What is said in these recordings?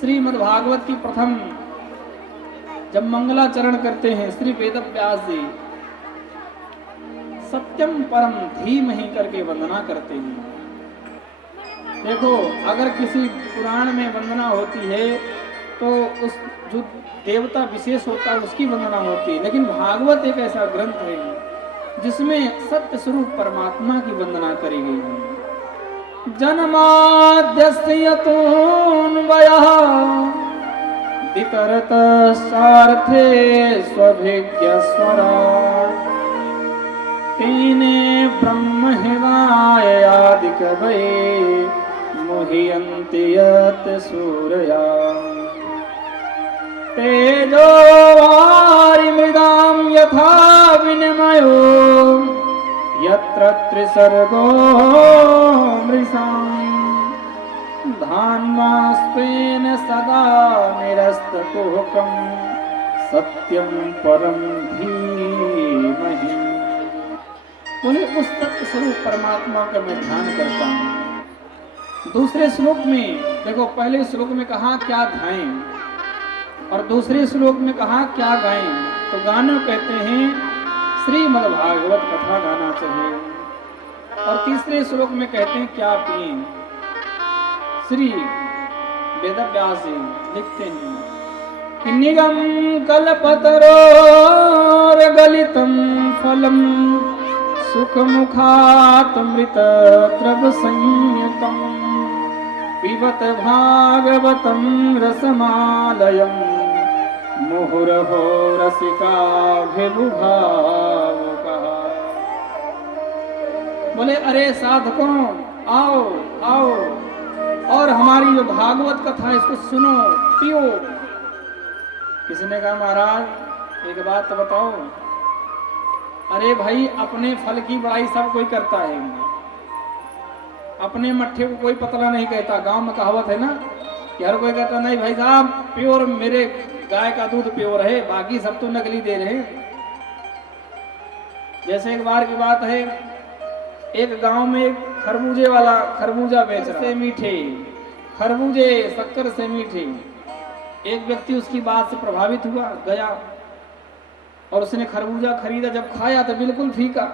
श्रीमद्भागवत की प्रथम जब मंगलाचरण करते हैं श्री वेद व्यास जी, सत्यम परम धीमहि करके वंदना करते हैं। देखो, अगर किसी पुराण में वंदना होती है तो उस जो देवता विशेष होता है उसकी वंदना होती है, लेकिन भागवत एक ऐसा ग्रंथ है जिसमें सत्य स्वरूप परमात्मा की वंदना करी गई है। जन्माद्यस्य यतोऽन्वयः वितरतश्चार्थे स्वभिज्ञस्वराट् तेने ब्रह्महृदायादिकवये मुह्यन्ति यत् सूरया तेजो वारिमृदां यथा विनिमयो यत्र त्रिसर्गो मृषाम् धान्वास्तेन सदा निरस्तकुहकं सत्यं परम धीमहि। बोले उस तत्व स्वरूप परमात्मा का मैं ध्यान करता हूँ। दूसरे श्लोक में देखो, पहले श्लोक में कहा क्या ध्याएं और दूसरे श्लोक में कहा क्या गाएं। तो गाना कहते हैं श्रीमद्भागवत कथा गाना चाहिए, और तीसरे श्लोक में कहते हैं क्या पिए। श्री वेद व्यास जी लिखते हैं कि निगम कल्पतरोर गलितम फलम सुखमुखातमृत द्रव संयुतम पिबत भागवतम रसमालयम मुहुरहो रसिकाभिमुभावुकः। बोले अरे साधकों, आओ आओ और हमारी जो भागवत कथा है इसको सुनो, पियो। किसने कहा महाराज एक बात तो बताओ। अरे भाई, अपने फल की बड़ाई सब कोई करता है, अपने मट्ठे को कोई पतला नहीं कहता। गांव में कहावत है ना कि हर कोई कहता नहीं भाई साहब प्योर, मेरे गाय का दूध प्योर है, बाकी सब तो नकली दे रहे हैं। जैसे एक बार की बात है, एक गांव में एक खरबूजे वाला खरबूजा बेच रहा, से मीठे खरबूजे, शक्कर से मीठे। एक व्यक्ति उसकी बात से प्रभावित हुआ, गया और उसने खरबूजा खरीदा। जब खाया तो बिल्कुल फीका।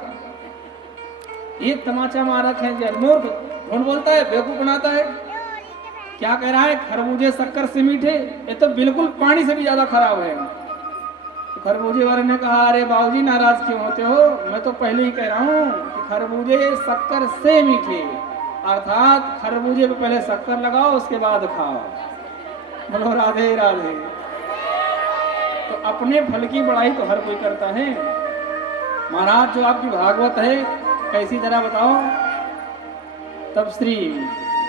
एक तमाचा मारा खैर, मूर्ख, झूठ बोलता है, बेवकूफ बनाता है। क्या कह रहा है? खरबूजे शक्कर से मीठे, ये तो बिल्कुल पानी से भी ज्यादा खराब है। तो खरबूजे वाले ने कहा अरे बाबूजी नाराज क्यों होते हो, मैं तो पहले ही कह रहा हूँ कि खरबूजे शक्कर से मीठे, अर्थात खरबूजे पे पहले शक्कर लगाओ उसके बाद खाओ। बोलो राधे राधे। तो अपने फल की बड़ाई तो हर कोई करता है। महाराज जो आपकी भागवत है कैसी तरह बताओ। तब श्री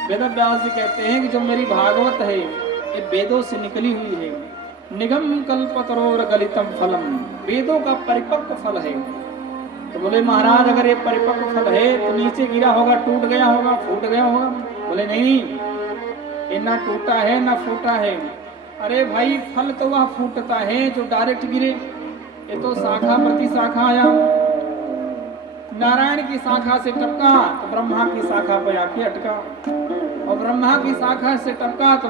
वेद व्यास जी कहते हैं कि जो मेरी भागवत है ये वेदों से निकली हुई है। निगम कल्पतरोर गलितम फलम, वेदों का परिपक्व फल है। तो बोले महाराज अगर ये परिपक्व फल है तो नीचे गिरा होगा, टूट गया होगा, फूट गया होगा। बोले नहीं, ये ना टूटा है ना फूटा है। अरे भाई, फल तो वह फूटता है जो डायरेक्ट गिरे। ये तो शाखा प्रति शाखा आया, नारायण की शाखा से टपका तो ब्रह्मा की शाखा पर आके अटका, और ब्रह्मा की शाखा से टपका तो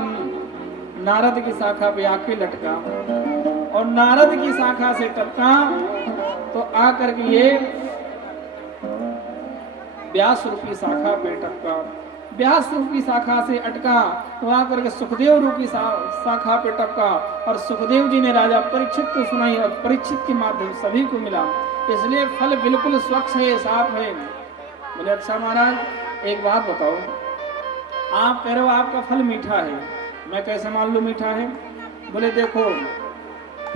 नारद की शाखा पे आके लटका, और नारद की शाखा से टपका तो आकर के ये व्यास रूपी शाखा पे टपका, व्यास रूपी शाखा से अटका तो आकर के सुखदेव रूपी शाखा पे टपका, और सुखदेव जी ने राजा परीक्षित को सुनाई और परीक्षित के माध्यम सभी को मिला। इसलिए फल बिल्कुल स्वच्छ है, साफ है। बोले अच्छा महाराज एक बात बताओ, आप कह रहे हो आपका फल मीठा है, मैं कैसे मान लूं मीठा है? बोले देखो,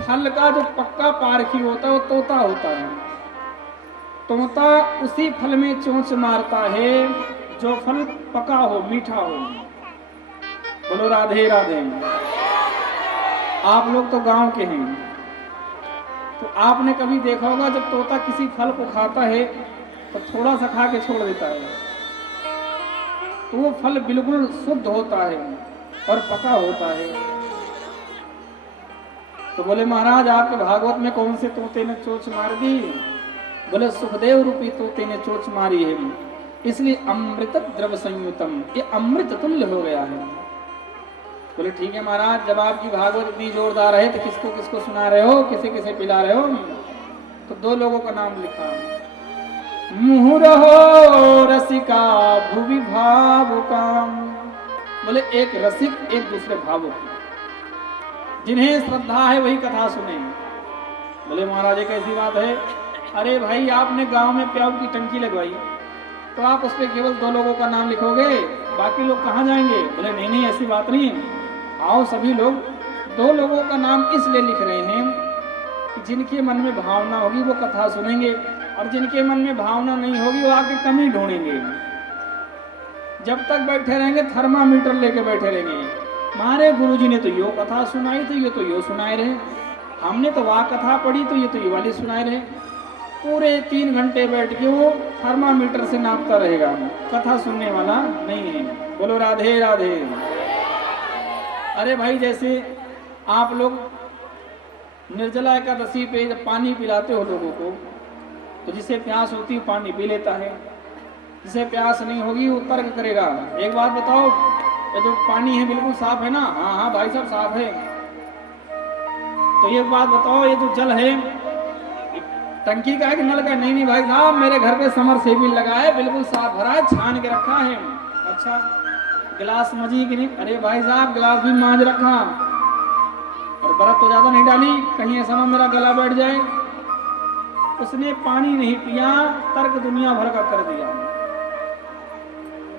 फल का जो पक्का पारखी होता है वो तोता होता है। तोता उसी फल में चोंच मारता है जो फल पका हो, मीठा हो। बोलो राधे राधे। आप लोग तो गांव के हैं, तो आपने कभी देखा होगा जब तोता किसी फल को खाता है तो थोड़ा सा खा के छोड़ देता है, तो वो फल बिल्कुल शुद्ध होता है और पका होता है। तो बोले महाराज आपके भागवत में कौन से तोते ने चोंच मार दी? बोले सुखदेव रूपी तोते ने चोंच मारी है, इसलिए अमृत द्रव संयुतम, ये अमृत तुल्य हो गया है। बोले ठीक है महाराज, जब आपकी भागवत इतनी जोरदार है तो किसको किसको सुना रहे हो, किसे किसे पिला रहे हो? तो 2 लोगों का नाम लिखा, मुहुरहो रसिका भुवि भावुकाम। बोले एक रसिक, एक दूसरे भावुक, जिन्हें श्रद्धा है वही कथा सुने। बोले महाराज एक ऐसी बात है, अरे भाई आपने गांव में प्याऊ की टंकी लगवाई तो आप उस पर केवल 2 लोगों का नाम लिखोगे, बाकी लोग कहाँ जाएंगे? बोले नहीं नहीं ऐसी बात नहीं, आओ सभी लोग 2 लोगों का नाम इसलिए लिख रहे हैं कि जिनके मन में भावना होगी वो कथा सुनेंगे, और जिनके मन में भावना नहीं होगी वो आके कमी ढूंढेंगे। जब तक बैठे रहेंगे थर्मामीटर लेके बैठे रहेंगे, हमारे गुरुजी ने तो यो कथा सुनाई तो ये तो यो सुनाए रहे, हमने तो वह कथा पढ़ी तो ये वाली सुनाए रहे। पूरे 3 घंटे बैठ के वो थर्मामीटर से नापता रहेगा, कथा सुनने वाला नहीं है। बोलो राधे राधे। अरे भाई जैसे आप लोग निर्जला एकादशी पे जब पानी पिलाते हो लोगों को, तो जिसे प्यास होती है पानी पी लेता है, जिसे प्यास नहीं होगी वो तर्क करेगा। एक बात बताओ, ये जो पानी है बिल्कुल साफ है ना? हाँ हाँ भाई साहब साफ है। तो ये बात बताओ, ये जो जल है टंकी का है कि नल का? नहीं नहीं भाई साहब, मेरे घर पे समरसेबिल लगा है, बिल्कुल साफ भरा है, छान के रखा है। अच्छा गिलास मजी कि नहीं? अरे भाई साहब गिलास भी मांज रखा, और बर्फ तो ज्यादा नहीं डाली, कहीं ऐसा ना मेरा गला बैठ जाए। उसने पानी नहीं पिया, तर्क दुनिया भर का कर दिया।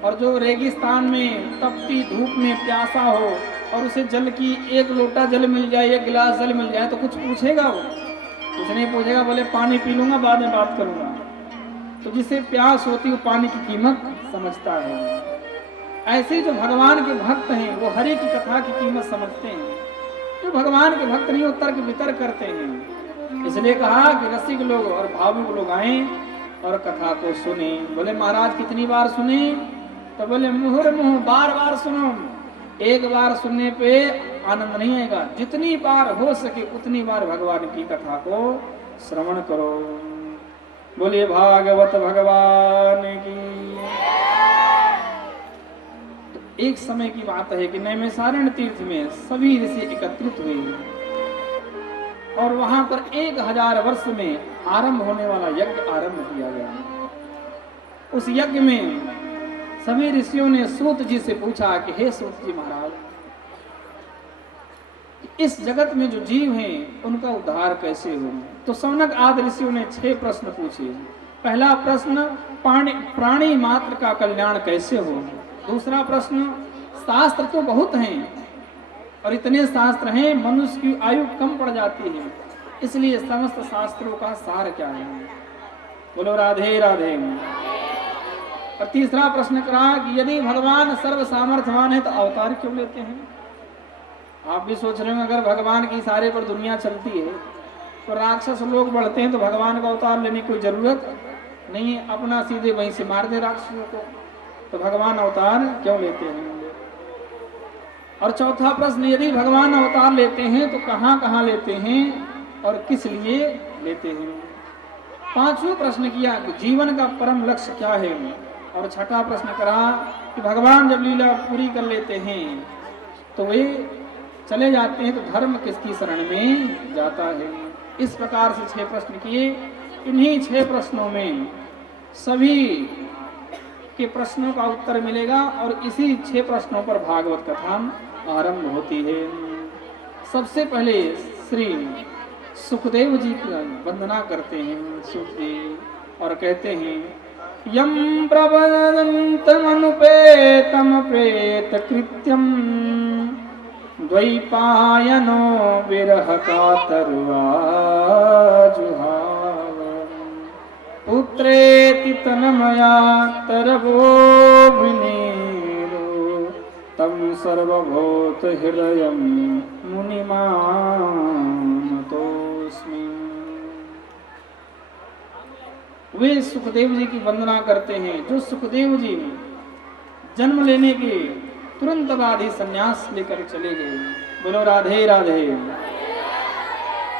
और जो रेगिस्तान में तपती धूप में प्यासा हो और उसे जल की 1 लोटा जल मिल जाए, 1 गिलास जल मिल जाए, तो कुछ पूछेगा वो? कुछ नहीं पूछेगा, बोले पानी पी लूंगा बाद में बात करूंगा। तो जिसे प्यास होती है वो पानी की कीमत समझता है। ऐसे जो भगवान के भक्त हैं वो हरि की कथा की कीमत समझते हैं। जो भगवान के भक्त नहीं वो तर्क वितर्क करते हैं। इसलिए कहा कि रसिक लोग और भावुक लोग आए और कथा को सुने। बोले महाराज कितनी बार सुने? तो बोले मुहुर्मुहु, बार बार सुनो। एक बार सुनने पे आनंद नहीं आएगा, जितनी बार हो सके उतनी बार भगवान की कथा को श्रवण करो। बोलिए भागवत भगवान की। तो एक समय की बात है कि नैमिषारण्य तीर्थ में सभी ऋषि एकत्रित हुए और वहां पर 1000 वर्ष में आरंभ होने वाला यज्ञ आरंभ किया गया। उस यज्ञ में सभी ऋषियों ने सूत जी से पूछा कि हे सूत जी महाराज, इस जगत में जो जीव हैं उनका उद्धार कैसे हो? तो सौनक आदि ऋषियों ने 6 प्रश्न पूछे। पहला प्रश्न, प्राणी मात्र का कल्याण कैसे हो? दूसरा प्रश्न, शास्त्र तो बहुत हैं और इतने शास्त्र हैं मनुष्य की आयु कम पड़ जाती है, इसलिए समस्त शास्त्रों का सार क्या है? बोलो राधे राधे। और तीसरा प्रश्न करा कि यदि भगवान सर्व सामर्थ्यवान है तो अवतार क्यों लेते हैं? आप भी सोच रहे हो अगर भगवान के इशारे पर दुनिया चलती है तो राक्षस लोग बढ़ते हैं तो भगवान का अवतार लेने की कोई जरूरत नहीं है, अपना सीधे वहीं से मार दे राक्षसों को, तो भगवान अवतार क्यों लेते हैं? और चौथा प्रश्न, यदि भगवान अवतार लेते हैं तो कहाँ कहाँ लेते हैं और किस लिए लेते हैं? पांचवा प्रश्न किया कि जीवन का परम लक्ष्य क्या है? और छठा प्रश्न करा कि भगवान जब लीला पूरी कर लेते हैं तो वे चले जाते हैं तो धर्म किसकी शरण में जाता है? इस प्रकार से 6 प्रश्न किए। इन्हीं 6 प्रश्नों में सभी के प्रश्नों का उत्तर मिलेगा और इसी 6 प्रश्नों पर भागवत कथा आरंभ होती है। सबसे पहले श्री सुखदेव जी की वंदना करते हैं सुखदेव और कहते हैं, यम प्रवदन्तमनुपेतम प्रेत कृत्यम द्वैपायनो विरह कातर्वा जुहाव पुत्रेति तन्मया तरवोऽभिनीरो तं सर्वभूत हृदयं मुनिमानतोऽस्मि। वे सुखदेव जी की वंदना करते हैं जो सुखदेव जी जन्म लेने के तुरंत बाद ही संन्यास लेकर चले गए। बोलो राधे राधे।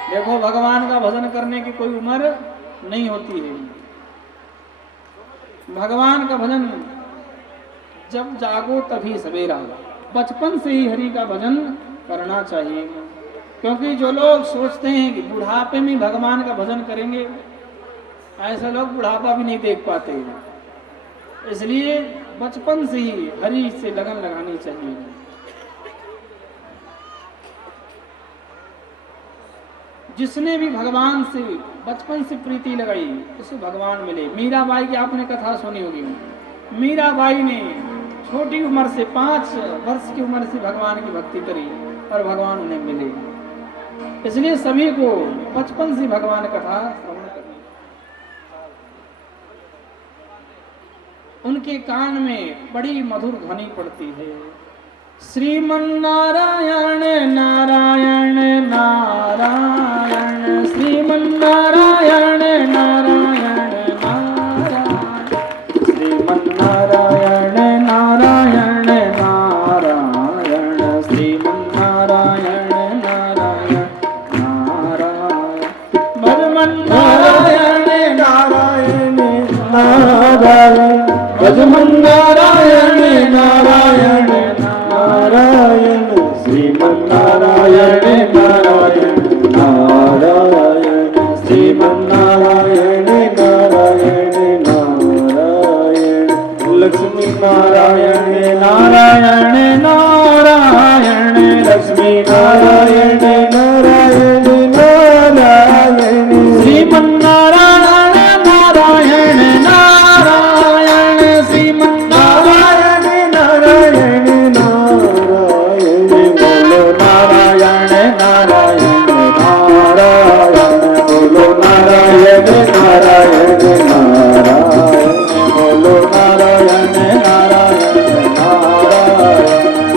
देखो भगवान का भजन करने की कोई उम्र नहीं होती है। भगवान का भजन जब जागो तभी सवेरा। बचपन से ही हरि का भजन करना चाहिए। क्योंकि जो लोग सोचते हैं कि बुढ़ापे में भगवान का भजन करेंगे, ऐसे लोग बुढ़ापा भी नहीं देख पाते। इसलिए बचपन से ही हरि से लगन लगानी चाहिए। जिसने भी भगवान से बचपन से प्रीति लगाई उसे भगवान मिले। मीराबाई की आपने कथा सुनी होगी। मीराबाई ने छोटी उम्र से 5 वर्ष की उम्र से भगवान की भक्ति करी और भगवान उन्हें मिले। इसलिए सभी को बचपन से भगवान कथा श्रवण करनी। उनके कान में बड़ी मधुर ध्वनि पड़ती है। श्रीमन नारायण नारायण नारायण, श्रीमन नारायण नारायण नारायण, श्रीमन नारायण नारायण नारायण, श्रीमन नारायण नारायण नारायण, भजमन नारायण नारायण नारायण, भजमन नारायण नारायण नारायण, श्रीमन नारायण नारायण नारायण, श्रीमन नारायण नारायण नारायण, लक्ष्मी नारायण नारायण नारायण, लक्ष्मी नारायण नारायण नारायण, श्रीमन नारायण नारायण नारायण, श्रीमन नारायण नारायण नारायण, बोलो नारायण नारायण नारायण, बोलो नारायण नारायण नारायण, बोलो नारायण नारायण नारायण,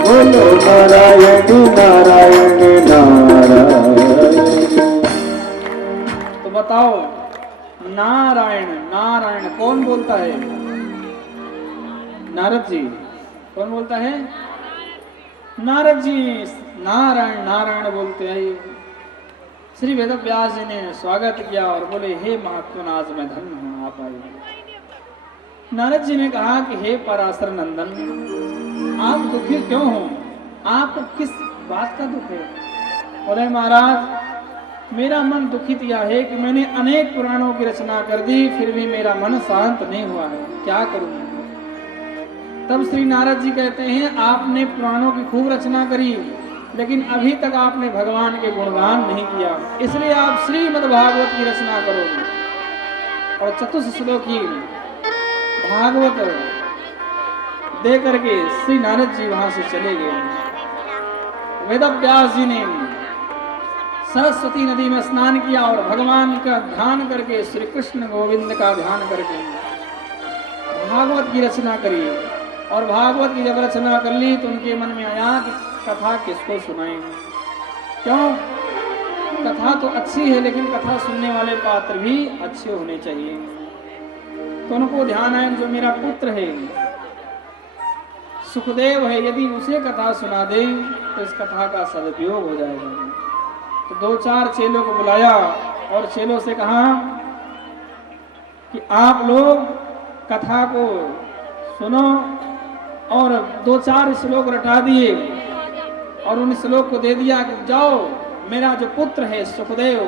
बोलो नारायण नारायण नारायण। तो बताओ, नारायण नारायण कौन बोलता है? नारद जी। कौन बोलता है? नारद जी नारायण नारायण बोलते हैं। श्री वेद व्यास जी ने स्वागत किया और बोले, हे महात्मनाथ मैं धन्य हूं आप आए। नारद जी ने कहा कि हे पराशर नंदन, आप दुखी क्यों हो? आपको किस बात का दुख है? बोले, महाराज मेरा मन दुखित यह है कि मैंने अनेक पुराणों की रचना कर दी, फिर भी मेरा मन शांत नहीं हुआ है, क्या करूं? तब श्री नारद जी कहते हैं, आपने पुराणों की खूब रचना करी, लेकिन अभी तक आपने भगवान के गुणगान नहीं किया, इसलिए आप श्रीमद् भागवत की रचना करो। और चतुश्लोकी भागवत दे करके श्री नारद जी वहां से चले गए। वेद व्यास जी ने सरस्वती नदी में स्नान किया और भगवान का ध्यान करके, श्री कृष्ण गोविंद का ध्यान करके भागवत की रचना करी। और भागवत की जब रचना कर ली तो उनके मन में आया कि कथा किसको सुनाएं। क्यों? कथा तो अच्छी है, लेकिन कथा सुनने वाले पात्र भी अच्छे होने चाहिए। तो उनको ध्यान आया, जो मेरा पुत्र है सुखदेव है, यदि उसे कथा सुना दे तो इस कथा का सदुपयोग हो जाएगा। तो 2-4 चेलों को बुलाया और चेलों से कहा कि आप लोग कथा को सुनो, और 2-4 श्लोक रटा दिए और उन श्लोक को दे दिया कि जाओ, मेरा जो पुत्र है सुखदेव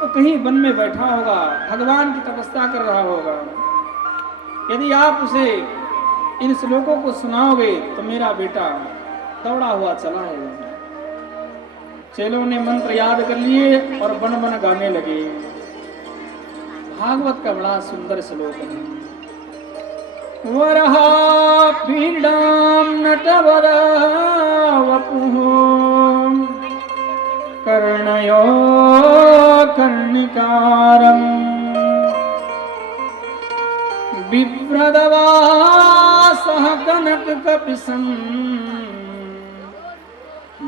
वो कहीं वन में बैठा होगा, भगवान की तपस्या कर रहा होगा, यदि आप उसे इन श्लोकों को सुनाओगे तो मेरा बेटा दौड़ा हुआ चला है। चेलों ने मंत्र याद कर लिए और बन बन गाने लगे। भागवत का बड़ा सुंदर श्लोक है। वरहा पीडाम नटवरा वपुः कर्णयो कर्णिकारम् बिभ्रदवासः कनककपिशम्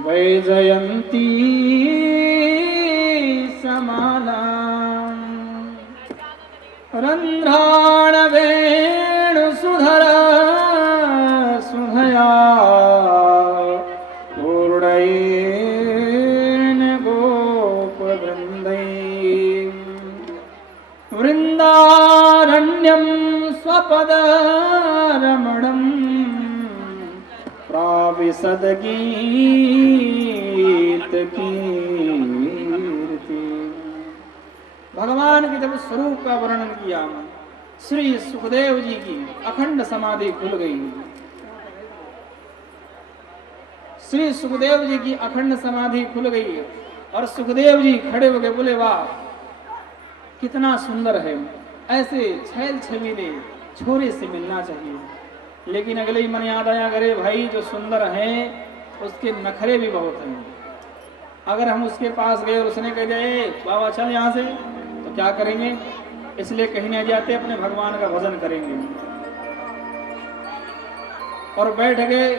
वैजयन्ती समालाम् रन्ध्राणवेणुसुधरा सुधया पूर्णयेन गोपवृन्दैः वृन्दारण्यं स्वपदरमणम् प्राविशन्ती सदगीत कीर्ति। भगवान के जब स्वरूप का वर्णन किया, श्री सुखदेव जी की अखंड समाधि खुल गई। श्री सुखदेव जी की अखंड समाधि खुल गई और सुखदेव जी खड़े हो गए, बोले वाह कितना सुंदर है, ऐसे छैल छबीले छोरे से मिलना चाहिए। लेकिन अगले ही मन याद आया, अरे भाई जो सुंदर हैं उसके नखरे भी बहुत हैं। अगर हम उसके पास गए और उसने कह दिया ए बाबा चल यहाँ से, तो क्या करेंगे? इसलिए कहीं नहीं जाते, अपने भगवान का भजन करेंगे। और बैठ गए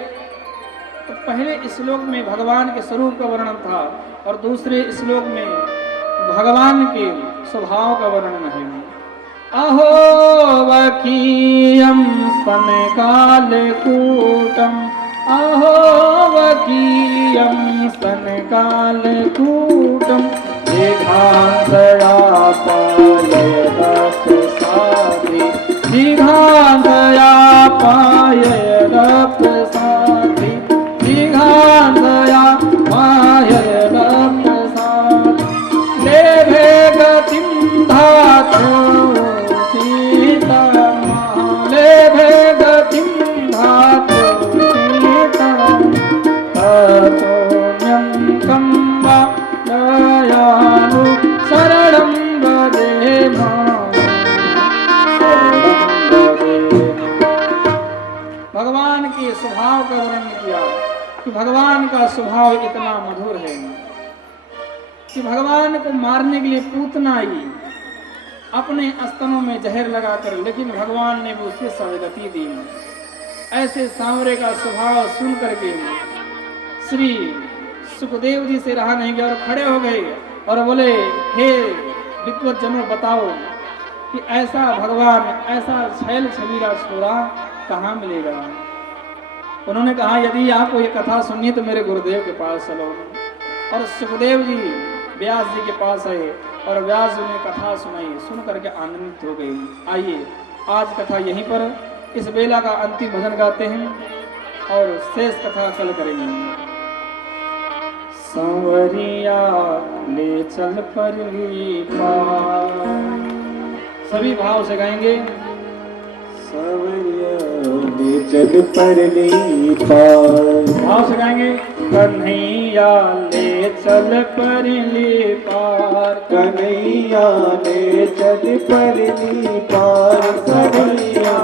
तो पहले श्लोक में भगवान के स्वरूप का वर्णन था और दूसरे श्लोक में भगवान के स्वभाव का वर्णन है। अहो वकीयम स्तनकालकूटम, अहो वकीयम स्तनकालकूटम, जिघांसयापायदप्रसादे, जिघांसयापायदप्रसादे, जिघांसयापायदप्रसादे, लेभे गतिं धातु लेभे गतिं धातु ततोऽन्यं वा दयालु शरणं वदे मां, भगवान के स्वभाव का वर्णन किया कि भगवान का स्वभाव इतना मधुर है कि भगवान को मारने के लिए पूतना आई अपने स्तनों में जहर लगाकर, लेकिन भगवान ने वो उसे सदगति दी। ऐसे सांवरे का स्वभाव सुन करके श्री सुखदेव जी से रहा नहीं गया और खड़े हो गए और बोले हे विद्वज्जनों बताओ कि ऐसा भगवान, ऐसा छैल छबीला छोरा कहाँ मिलेगा? उन्होंने कहा यदि आपको ये कथा सुननी तो मेरे गुरुदेव के पास चलो। और सुखदेव जी व्यास जी के पास आए और व्यास जी ने कथा सुनाई, सुन करके आनंदित हो गई। आइए आज कथा यहीं पर इस बेला का अंतिम भजन गाते हैं और शेष कथा कल करेंगे। सांवरिया ले चल परली पार, सभी भाव से गाएंगे। सांवरिया ले चल परली पार, भाव से गाएंगे। कन्हैया ले चल परली पार, कन्हैया ले चल परली पार, कन्हैया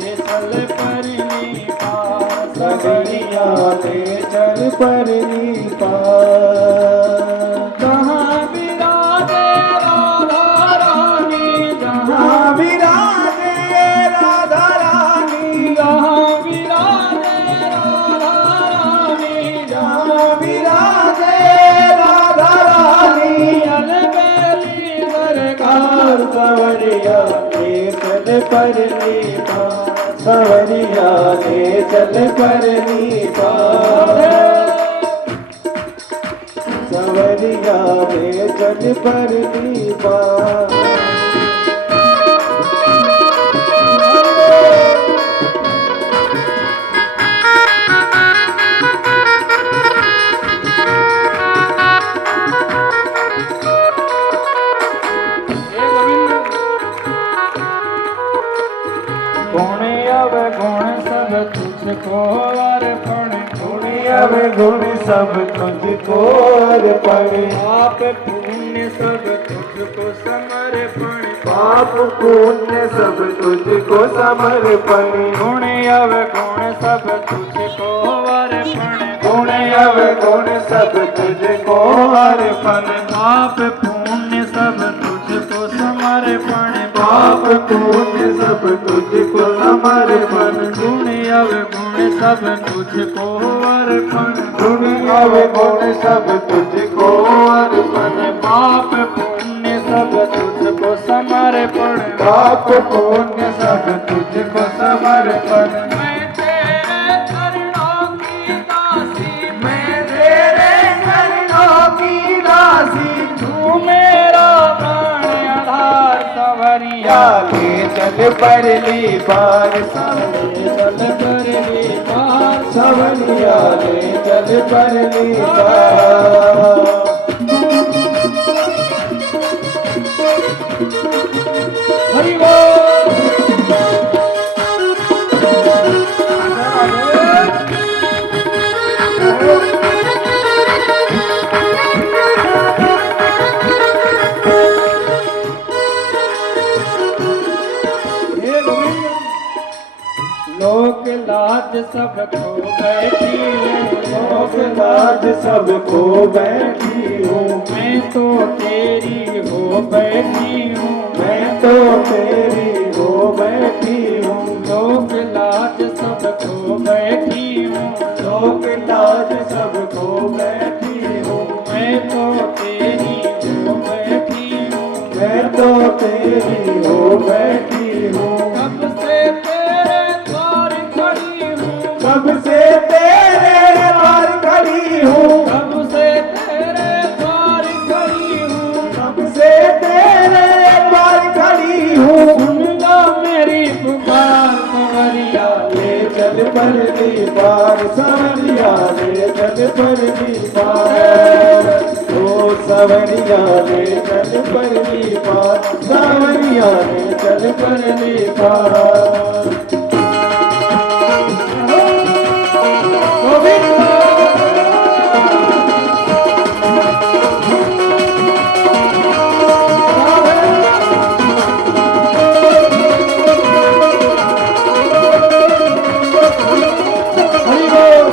ले चल परली पार, कन्हैया ले चल परली पार। जहाँ विराजे राधा रानी, जहाँ विराजे राधा रानी, जहाँ विराजे राधा रानी, जहाँ विराजे राधा रानी, अलबेली सरकार सवरिया ले चल परली पार, सवरिया ले चल परली पार, सवरिया ले चल परली पार। तुझको अर्पण, गुण अवगुण सब तुझको अर्पण, पाप पुण्य सब तुझको समर्पण, पाप पुण्य सब तुझको समर्पण, गुण अवगुण सब तुझको अर्पण, गुण अवगुण सब तुझको अर्पण, पाप पुण्य सब तुझको समर्पण, पाप पुण्य सब तुझको समर्पण, गुण अवगुण सब तुझको अर्पण, गुण अवगुण सब तुझको अर्पण, पाप पुण्य सब तुझको समर्पण, पाप पुण्य सब तुझको समर्पण। मैं तेरे चरणों की दासी, मैं तेरे चरणों की दासी, तू मेरा प्राण आधार सवरिया ले चल परली पार, चल परली पार, सावरिया ले चल परली पार। हरि बोल। हे गोविंद, लोक लाज सब खो बैठी हूँ, लोक लाज सब खो बैठी हूँ, मैं तो तेरी हो बैठी हूँ, मैं तो तेरी हो बैठी हूँ। लोक लाज सब खो बैठी हूँ, लोक लाज सब खो बैठी हूँ, मैं तो तेरी हो बैठी हूँ, मैं तो तेरी हो बैठी हूँ। कब से तेरे द्वार खड़ी हूँ, कब से तेरे द्वार खड़ी हूँ, कब से तेरे द्वार खड़ी हूँ, कब से तेरे द्वार खड़ी हूँ। सुनगा मेरी पुकार कंवरिया ले चल परली पार, सवरिया ले चल परली पार। ओ सवरिया ले चल परली पार, सवरिया ले चल परली पार। हरि बोल।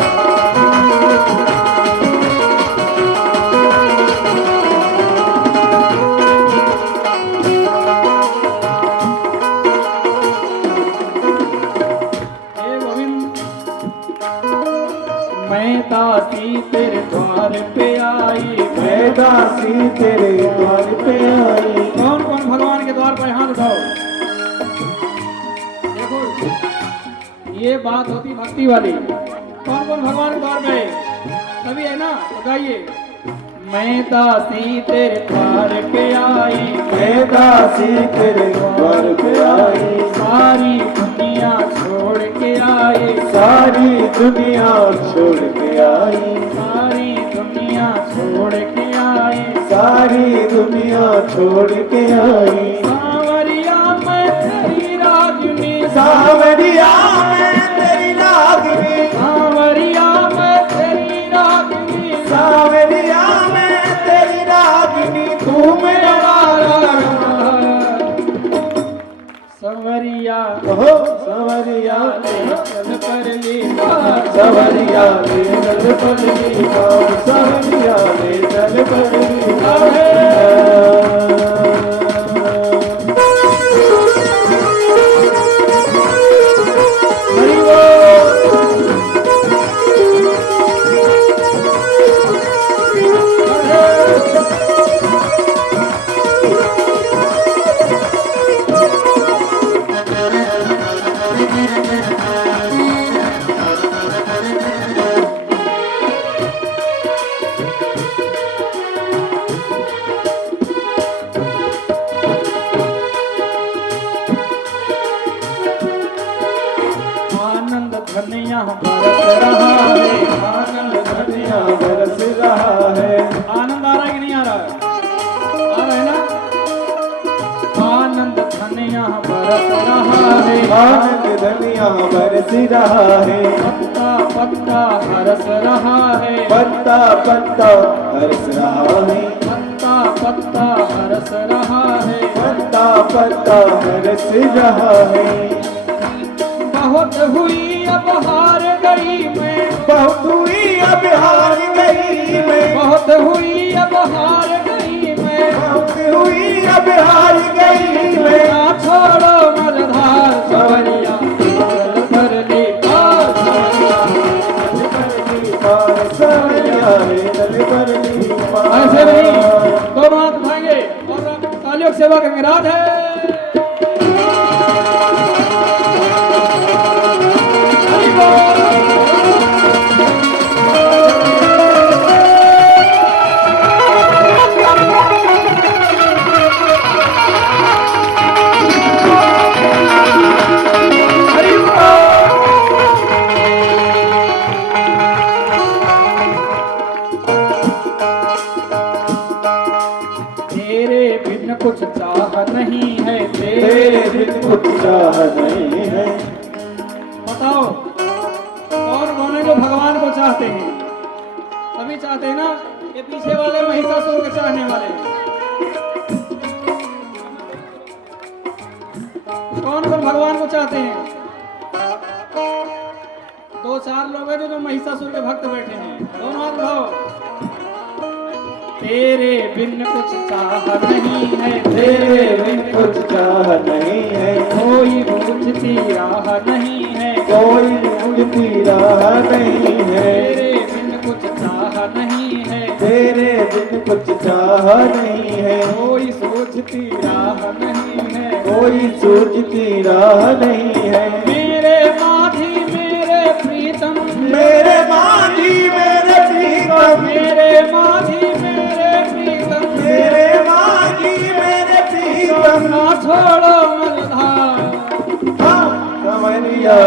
हे गोविंद, मैं दासी तेरे द्वार पे आई, मैं दासी तेरे द्वार पे आई। कौन कौन भगवान के द्वार पर हाथ उठाओ। देखो ये बात होती भक्ति वाली। कौन कौन भगवान के द्वार पे है? सभी है ना? तो गाइए। मैं दासी तेरे द्वार पे आई, मैं दासी तेरे द्वार पे आई। सारी दुनिया छोड़ के आई, सारी दुनिया छोड़ के आई, सारी दुनिया छोड़ के आई, सारी दुनिया छोड़ के आई। सांवरिया मैं तेरी रागिनी, सावरिया मैं तेरी रागिनी, सांवरिया मैं तेरी रागिनी, सावरिया मैं तेरी रागिनी। तू मेरा संवरिया हो सवरिया ले चल परली पार, सवरिया ले चल परली पार, सवरिया ले चल परली पार। हरि बोल। आनंद धनिया बरस रहा है, आनंद धनिया बरस रहा है। आनंद आ रहा है कि नहीं आ रहा है? आ रहा है ना? आनंद धनिया बरस रहा है, आनंद धनिया बरस रहा है। पत्ता पत्ता हरस रहा है, पत्ता पत्ता हरस रहा है, पत्ता पत्ता हरस रहा है, पत्ता पत्ता हरस रहा है। बहुत हुई अब हार गई मैं, बहुत हुई अब हार गई मैं, बहुत हुई अब हार गई मैं, बहुत हुई अब हार गई मैं। ना छोड़ो मझधार सवरिया चल परली पार, पार सवरिया रे चल परली पार। ऐसे नहीं, दोनों हाथ उठाएंगे और तालियों की सेवा करेंगे। राधे हरि बोल। हरि बोल। कुछ चाह नहीं है, तेरे बिन कुछ चाह नहीं है। बताओ कौन कौन है जो भगवान को चाहते हैं? सभी चाहते हैं ना? ये पीछे वाले महिषासुर के चाहने वाले हैं। कौन कौन भगवान को चाहते हैं? दो चार लोग हैं जो महिषासुर के भक्त बैठे हैं। दोनों हाथ उठाओ। तेरे बिन कुछ चाह नहीं है, तेरे बिन कुछ चाह नहीं है। कोई पूछती राह नहीं है, कोई पूछती राह नहीं है। तेरे बिन कुछ चाह नहीं है, तेरे बिन कुछ चाह नहीं है। कोई सोचती राह नहीं है, कोई सूझती राह नहीं है। मेरे माझी मेरे प्रीतम, मेरे माझी मेरे प्रीतम, मेरे माझी मेरे प्रीतम, मेरे माझी मेरे प्रीतम। ना छोड़ो मलधार, संवरिया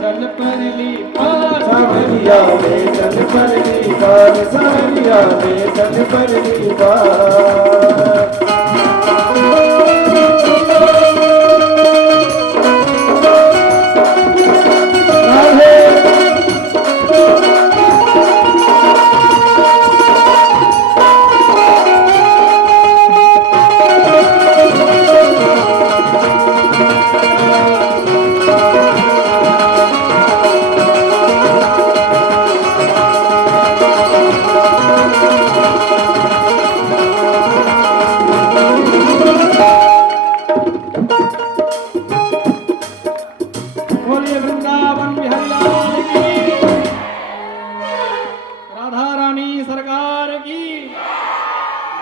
चल परली पार, संवरिया ले चल परली पार, संवरिया ले चल परली पार। बोलिए वृंदावन बिहारी लाल की, राधा रानी सरकार की,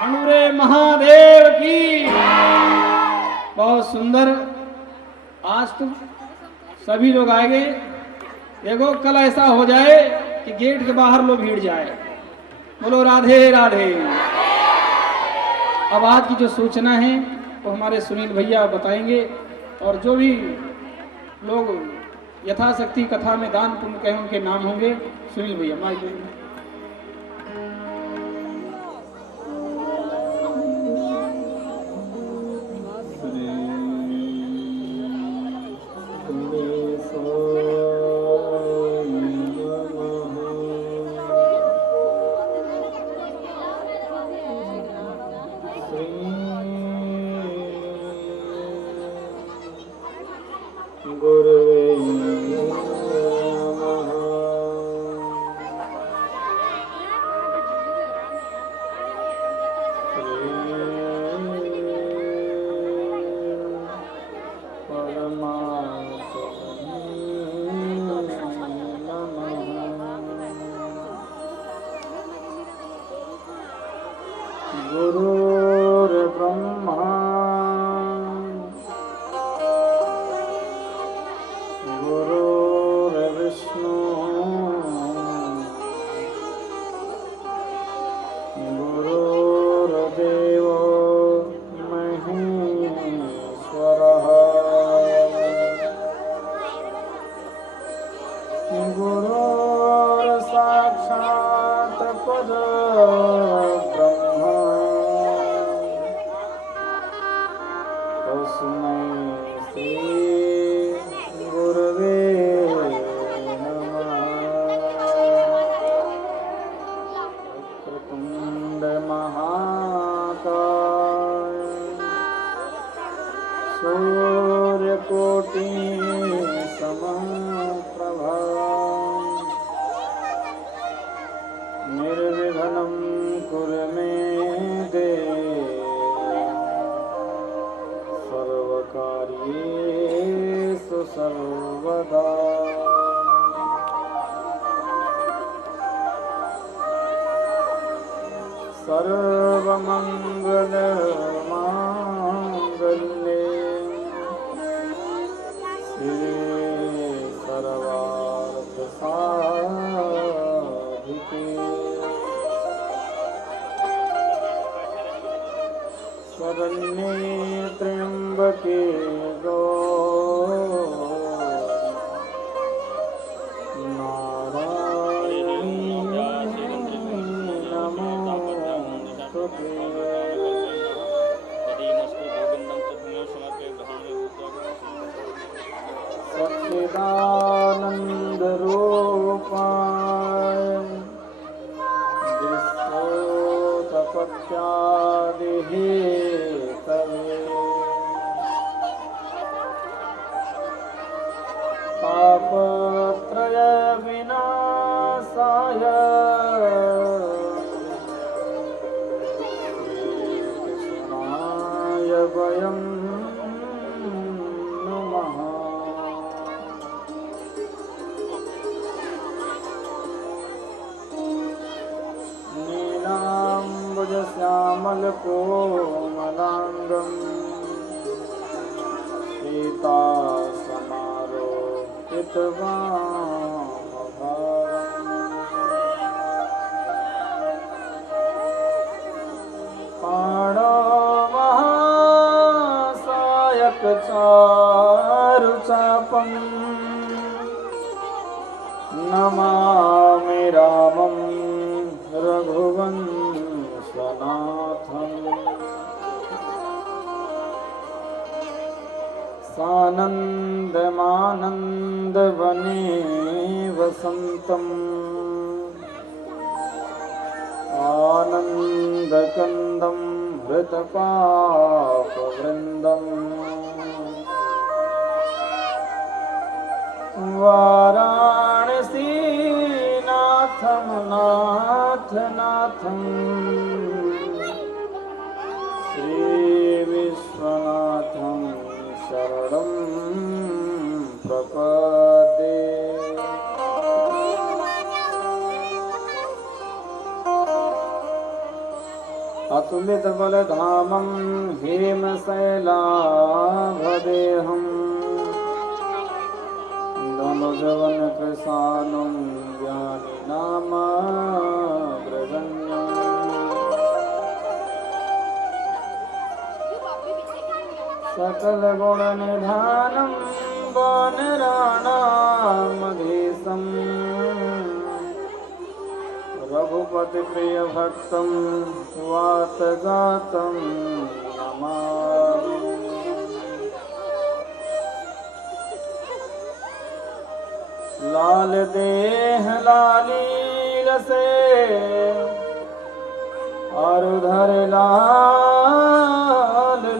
भंडूरे महादेव की। बहुत सुंदर। आज तो सभी लोग आएंगे। देखो कल ऐसा हो जाए कि गेट के बाहर लोग भीड़ जाए। बोलो राधे राधे। अब आज की जो सूचना है वो हमारे सुनील भैया बताएंगे, और जो भी लोग यथाशक्ति कथा में दान पुण्य कहें उनके नाम होंगे। सुनील भैया माइक दीजिए। गुरुर्ब्रह्मा गुरुर्विष्णु गुरुर्देव महेश्वरः गुरुर्साक्षात् परब्रह्म तस्मै श्री गुरवे नमः। वक्रतुण्ड महाकाय सूर्यकोटि समप्रभा निर्विघ्नं कुरु मे देव सर्वकार्येषु सर्वदा। सर्वमङ्गलमाङ्गल्ये शिवे सर्वार्थसाधिके शरण्ये त्र्यम्बके गौरी नारायणी नमोस्तुते। सरोज श्यामल कोमलांगम सीता समारोपित महासायक चारु चापम नमामि रामं रघुवंशनाथं सानन्दमानन्दवने वसन्तम् आनन्दकन्दं हृतपापवृन्दम् वाराणसीनाथं नाथनाथं श्रीविश्वनाथं शरणं प्रपद्ये। अतुलितबलधामं हेमशैलाभदेहम् धनुजवन कृशानं ज्ञानिनामग्रगण्यम् सकलगुणनिधानं वानराणामधीशम् रघुपतिप्रियभक्तं वातजातं नमामि। लाल देह लाली रसे आरुधर लाल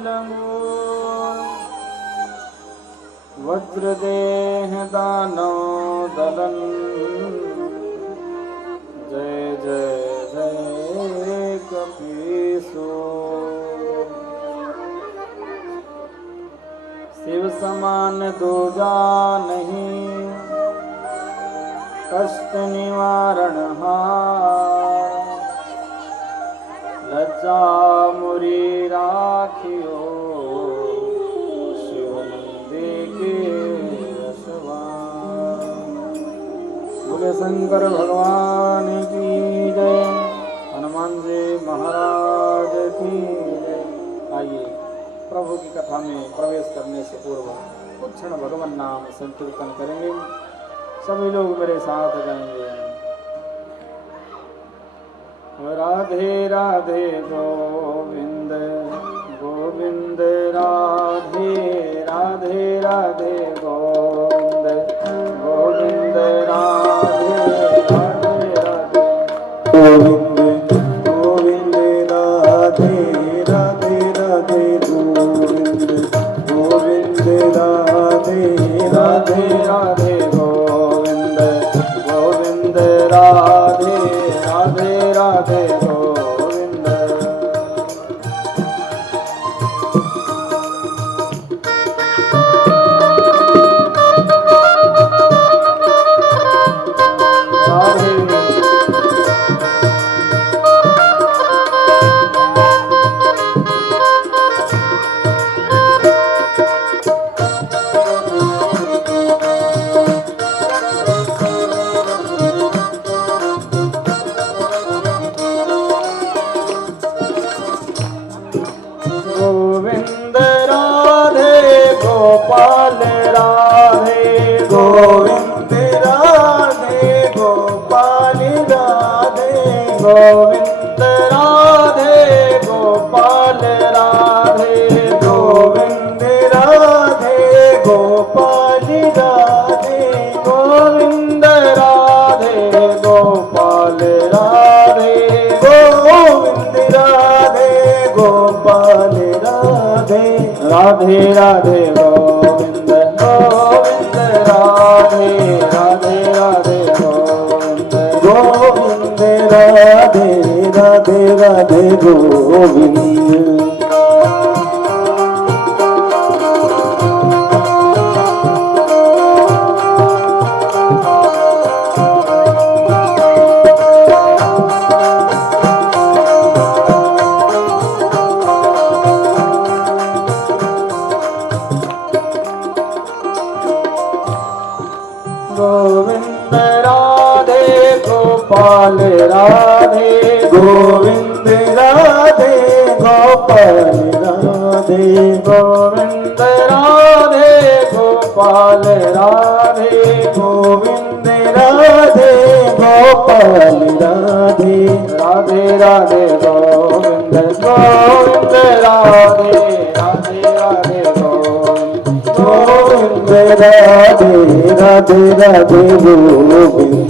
लंगूर वज्र देह दानव दलन जय जय जय कपीसूर। शिव समान दूजा नहीं कष्ट निवारण हार लज्जा मुरी राखियो शिव नंदी के रसवान। बोले शंकर भगवान की जय, हनुमान जी महाराज की जय। आइए प्रभु की कथा में प्रवेश करने से पूर्व कुछ क्षण भगवान नाम संकीर्तन करेंगे। सभी लोग मेरे साथ गाएंगे। राधे राधे गोविंद गोविंद राधे राधे राधे गोविंद गोविंद राधे राधे राधे गोविंद गोविंद राधे राधे राधे गोविंद गोविंद राधे राधे राधे गोविंद राधे राधे राधे गोविंद। गोविंद राधे गोपाल राधे गोविंद राधे गोपाल राधे गोविंद राधे गोपाल राधे गोविंद राधे गोपाल राधे गोविंद राधे गोपाल राधे गोविंद राधे गोपाल राधे राधे राधे गोविंद गोविंद राधे राधे राधे गोविंद गोविंद राधे राधे राधे गोविंद। राधे गोविंद राधे गोपाल राधे गोविंद राधे गोपाल राधे गोविंद राधे गोपाल राधे राधे राधे गोविंद गोविंद राधे राधे राधे गोविंद राधे राधे राधे गोविंद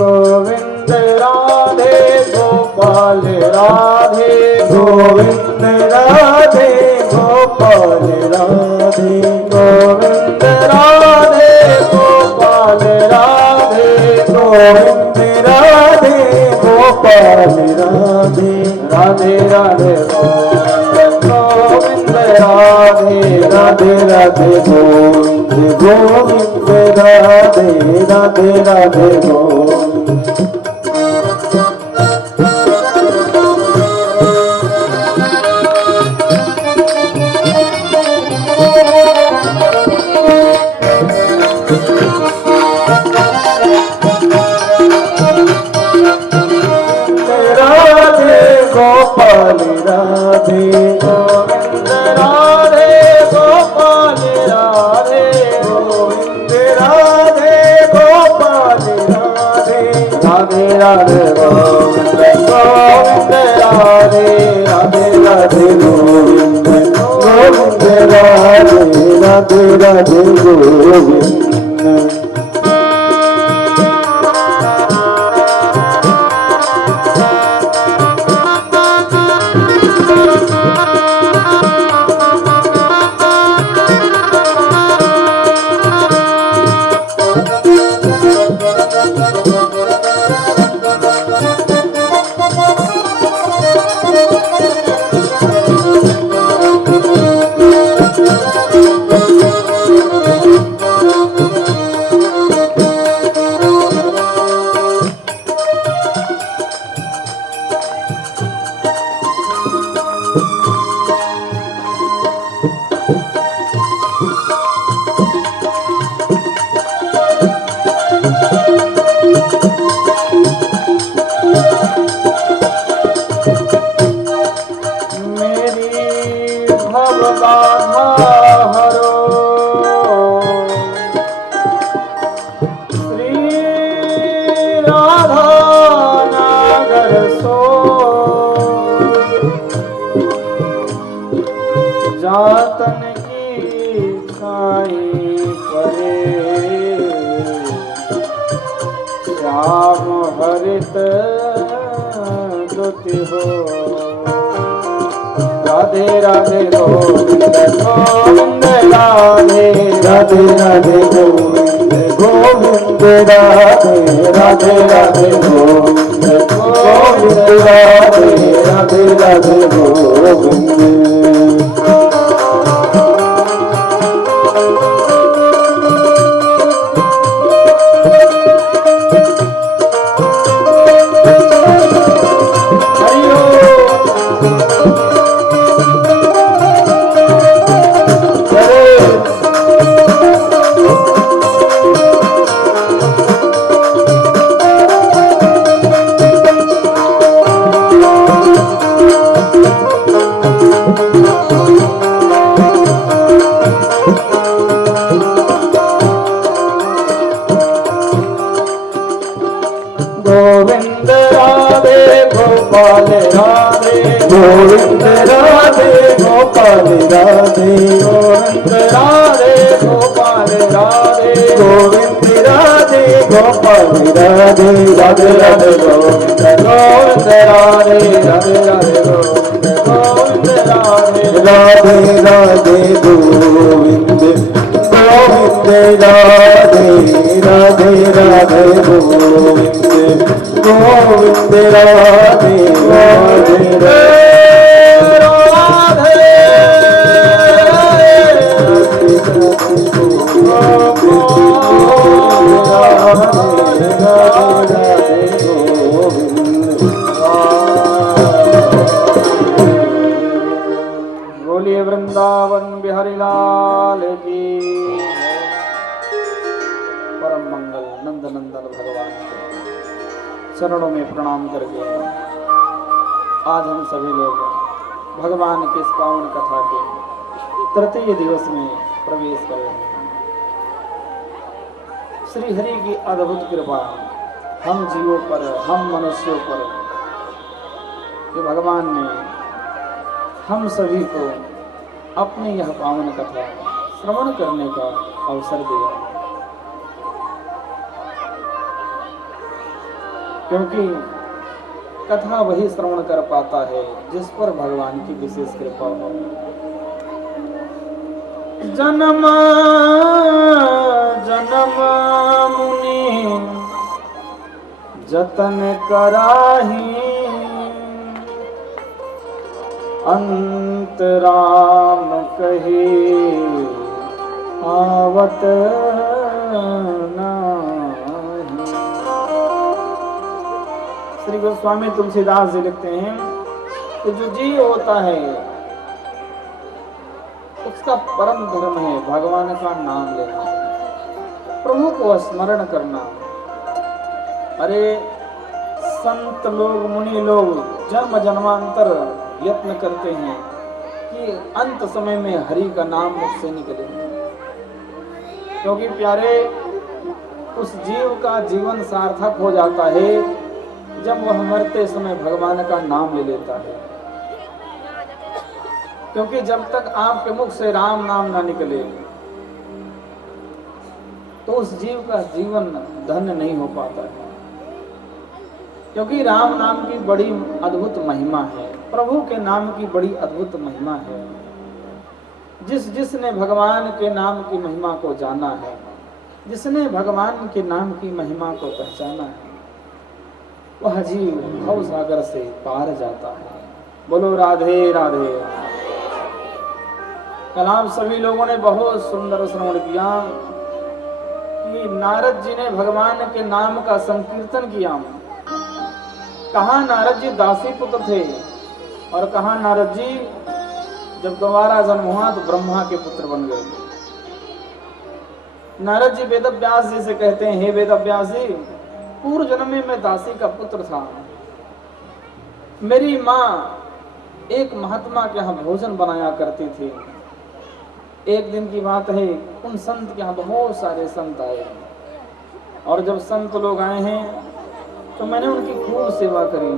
गोविंद राधे गोपाल राधे गोविंद राधे गोपाल राधे गोविंद राधे गोपाल राधे गोविंद राधे गोपाल राधे राधे राधे गोविंद राधे राधे राधे गोविंद गोविंद राधे राधे राधे गोविंद गोपाल राधे गोविंद राधे गोपाल राधे गोविंद राधे गोपाल राधे राधे राधे गोविंद गोविंद राधे राधे राधे गोविंद गोविंद राधे राधे राधे गोविंद जातन की छाई परे श्याम हरित दुति हो राधे राधे गोविंद गोविंद राधे राधे राधे गोविंद गोविंद राधे राधे राधे गोविंद गोविंद राधे राधे राधे गोविंद गोविंद राधे गोपाल राधे गोविंद राधे गोपाल राधे गोविंद राधे गोपाल राधे गोविंद राधे गोपाल राधे राधे राधे गोविंद गोविंद राधे राधे राधे गोविंद गोविंद राधे राधे राधे गोविंद गोविंद राधे राधे राधे गोविंद गोविंद राधे राधे बोलिए वृंदावन बिहारी लाल की परम मंगल नंद नंदन भगवान के चरणों में प्रणाम करके आज हम सभी लोग भगवान के इस पावन कथा के तृतीय दिवस में प्रवेश कर रहे हैं। श्री हरि की अद्भुत कृपा हम जीवों पर, हम मनुष्यों पर, कि भगवान ने हम सभी को अपनी यह पावन कथा श्रवण करने का अवसर दिया, क्योंकि कथा वही श्रवण कर पाता है जिस पर भगवान की विशेष कृपा हो। जन्म जन्म मुनि जतन कराही अंत राम कहे आवत नाही। श्री गोस्वामी तुलसीदास जी लिखते हैं कि जो जीव होता है उसका परम धर्म है भगवान का नाम लेना, प्रभु को स्मरण करना। अरे संत लोग, मुनि लोग जन्म जन्मांतर यत्न करते हैं कि अंत समय में हरि का नाम मुझसे निकले, क्योंकि प्यारे उस जीव का जीवन सार्थक हो जाता है जब वह मरते समय भगवान का नाम ले लेता है। क्योंकि जब तक आपके मुख से राम नाम ना निकले तो उस जीव का जीवन धन्य नहीं हो पाता है, क्योंकि राम नाम की बड़ी अद्भुत महिमा है, प्रभु के नाम की बड़ी अद्भुत महिमा है। जिसने भगवान के नाम की महिमा को जाना है, जिसने भगवान के नाम की महिमा को पहचाना है, वह जीव भव सागर से पार जाता है। बोलो राधे राधे। कल आप सभी लोगों ने बहुत सुंदर श्रवण किया कि नारद जी ने भगवान के नाम का संकीर्तन किया। कहा नारद जी दासी पुत्र थे और कहा नारद जी जब दोबारा जन्म हुआ तो ब्रह्मा के पुत्र बन गए। नारद जी वेदव्यास जी से कहते हैं, हे वेदव्यास जी, पूर्व जन्म में मैं दासी का पुत्र था। मेरी माँ एक महात्मा के यहाँ भोजन बनाया करती थी। एक दिन की बात है, उन संत के यहाँ बहुत सारे संत आए और जब संत लोग आए हैं तो मैंने उनकी खूब सेवा करी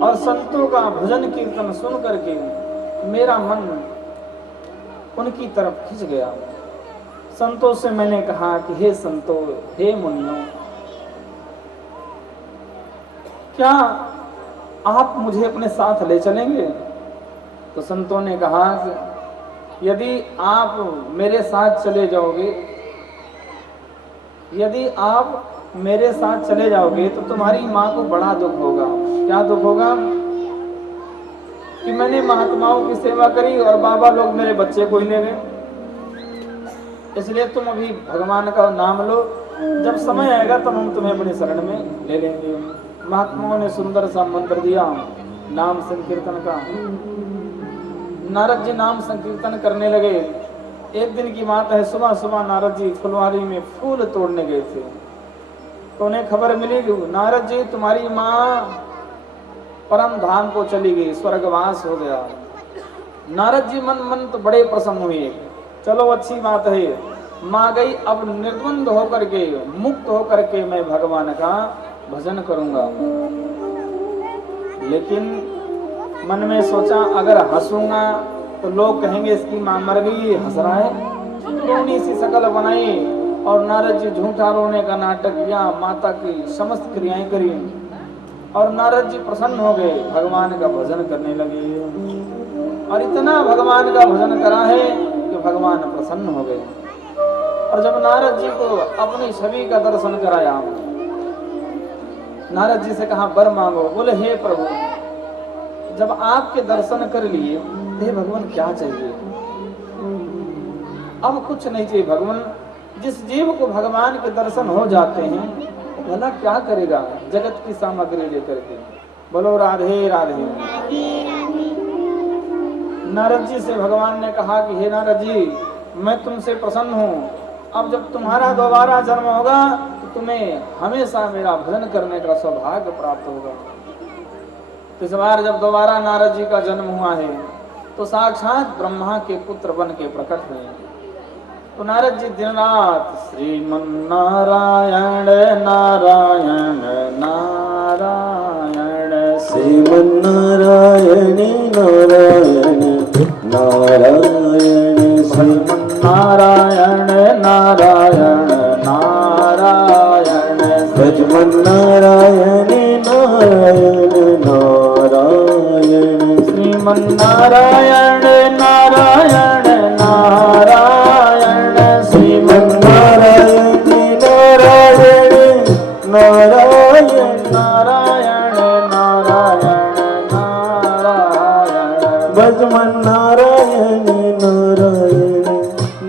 और संतों का भजन कीर्तन सुन करके मेरा मन उनकी तरफ खिंच गया। संतों से मैंने कहा कि हे संतों, हे मुनियों, क्या आप मुझे अपने साथ ले चलेंगे? तो संतों ने कहा कि यदि आप मेरे साथ चले जाओगे, यदि आप मेरे साथ चले जाओगे तो तुम्हारी माँ को बड़ा दुख होगा। क्या दुख होगा? कि मैंने महात्माओं की सेवा करी और बाबा लोग मेरे बच्चे को ही ले गए। इसलिए तुम अभी भगवान का नाम लो, जब समय आएगा तब हम तुम्हें अपने शरण में ले लेंगे। महात्माओं ने सुंदर सा मंत्र दिया नाम संकीर्तन का। नारद जी नाम संकीर्तन करने लगे। एक दिन की बात है, सुबह सुबह नारद जी फुलवारी में फूल तोड़ने गए थे तो उन्हें खबर मिली कि नारद जी तुम्हारी माँ परम धाम को चली गई, स्वर्गवास हो गया। नारद जी मन मन तो बड़े प्रसन्न हुए। चलो अच्छी बात है, माँ गई, अब निर्द्वंद होकर के, मुक्त होकर के मैं भगवान का भजन करूंगा। लेकिन मन में सोचा अगर हंसूंगा तो लोग कहेंगे इसकी माँ मर गई, हंस रहा है। रोनी सी शकल बनाई और नारद जी झूठा रोने का नाटक किया, माता की समस्त क्रियाएं करी और नारद जी प्रसन्न हो गए, भगवान का भजन करने लगे। और इतना भगवान का भजन करा है कि भगवान प्रसन्न हो गए। और जब नारद जी को अपनी छवि का दर्शन कराया, नारद जी से कहा वर मांगो। बोले हे प्रभु, जब आपके दर्शन कर लिए, हे भगवान क्या चाहिए? अब कुछ नहीं चाहिए भगवान। जिस जीव को भगवान के दर्शन हो जाते हैं, भला क्या करेगा जगत की सामग्री लेकर के। बोलो राधे राधे। नारद जी से भगवान ने कहा कि हे नारद जी, मैं तुमसे प्रसन्न हूँ। अब जब तुम्हारा दोबारा जन्म होगा तो तुम्हें हमेशा मेरा भजन करने का सौभाग्य प्राप्त होगा। इस बार जब दोबारा नारद जी का जन्म हुआ है तो साक्षात ब्रह्मा के पुत्र बन के प्रकट हुए। तो नारद जी दिन रात श्रीमन्नारायण नारायण नारायण, श्रीमन्नारायण नारायण नारायण, श्रीमन्नारायण नारायण नारायण, श्रीमन्नारायण नारायण नारायण, श्रीमन्नारायण नारायण नारायण, श्रीमन्नारायण नारायण नारायण नारायण नारायण नारायण, भजमन्नारायण नारायण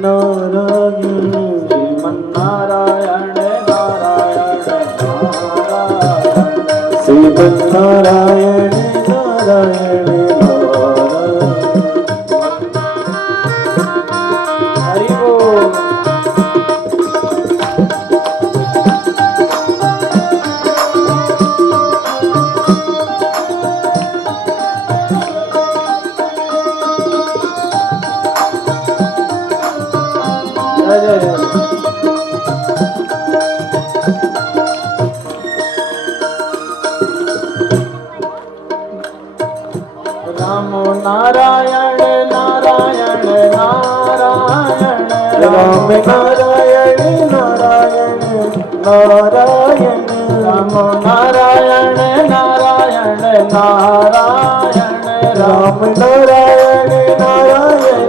नारायण, श्रीमन्नारायण नारायण नारायण, श्रीमन्नारायण नारायण नारायण। हरि बोल। जय जय जय। राम नारायण नारायण नारायण, राम नारायण नारायण नारायण, राम नारायण नारायण नारायण, राम नारायण नारायण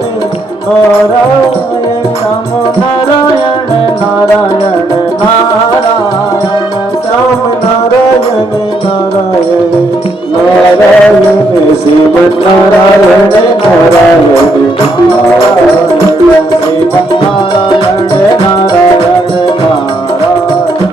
नारायण, राम नारायण नारायण नारायण, श्याम नारायण नारायण नारायण, श्रीमन्नारायण नारायण नारायण, श्रीमन्नारायण नारायण नारायण।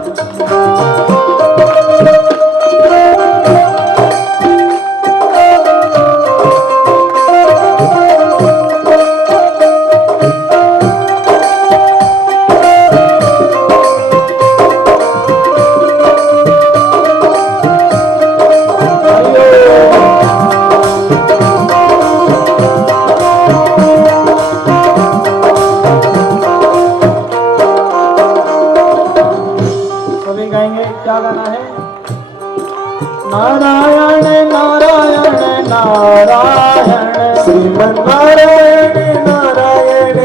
सभी गाएंगे, क्या गाना है? नारायण नारायण नारायण, श्रीमन्नारायण नारायण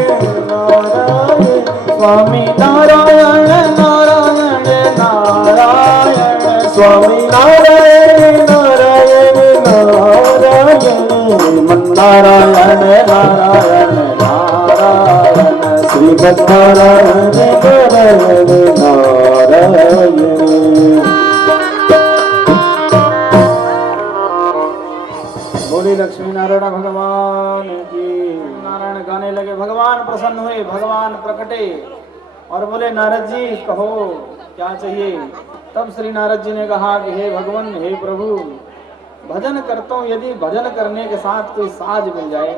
नारायण, स्वामी नारायण नारायण नारायण, स्वामी नारायण नारायण नारायण, श्रीमन्नारायण नारायण नारायण, श्रीमन्नारायण नारायण नारायण। बोली लक्ष्मी नारायण भगवान की। नारायण गाने लगे, भगवान प्रसन्न हुए, भगवान प्रकटे और बोले नारद जी कहो क्या चाहिए। तब श्री नारद जी ने कहा कि हे भगवान, हे प्रभु, भजन करता हूँ, यदि भजन करने के साथ कोई साज मिल जाए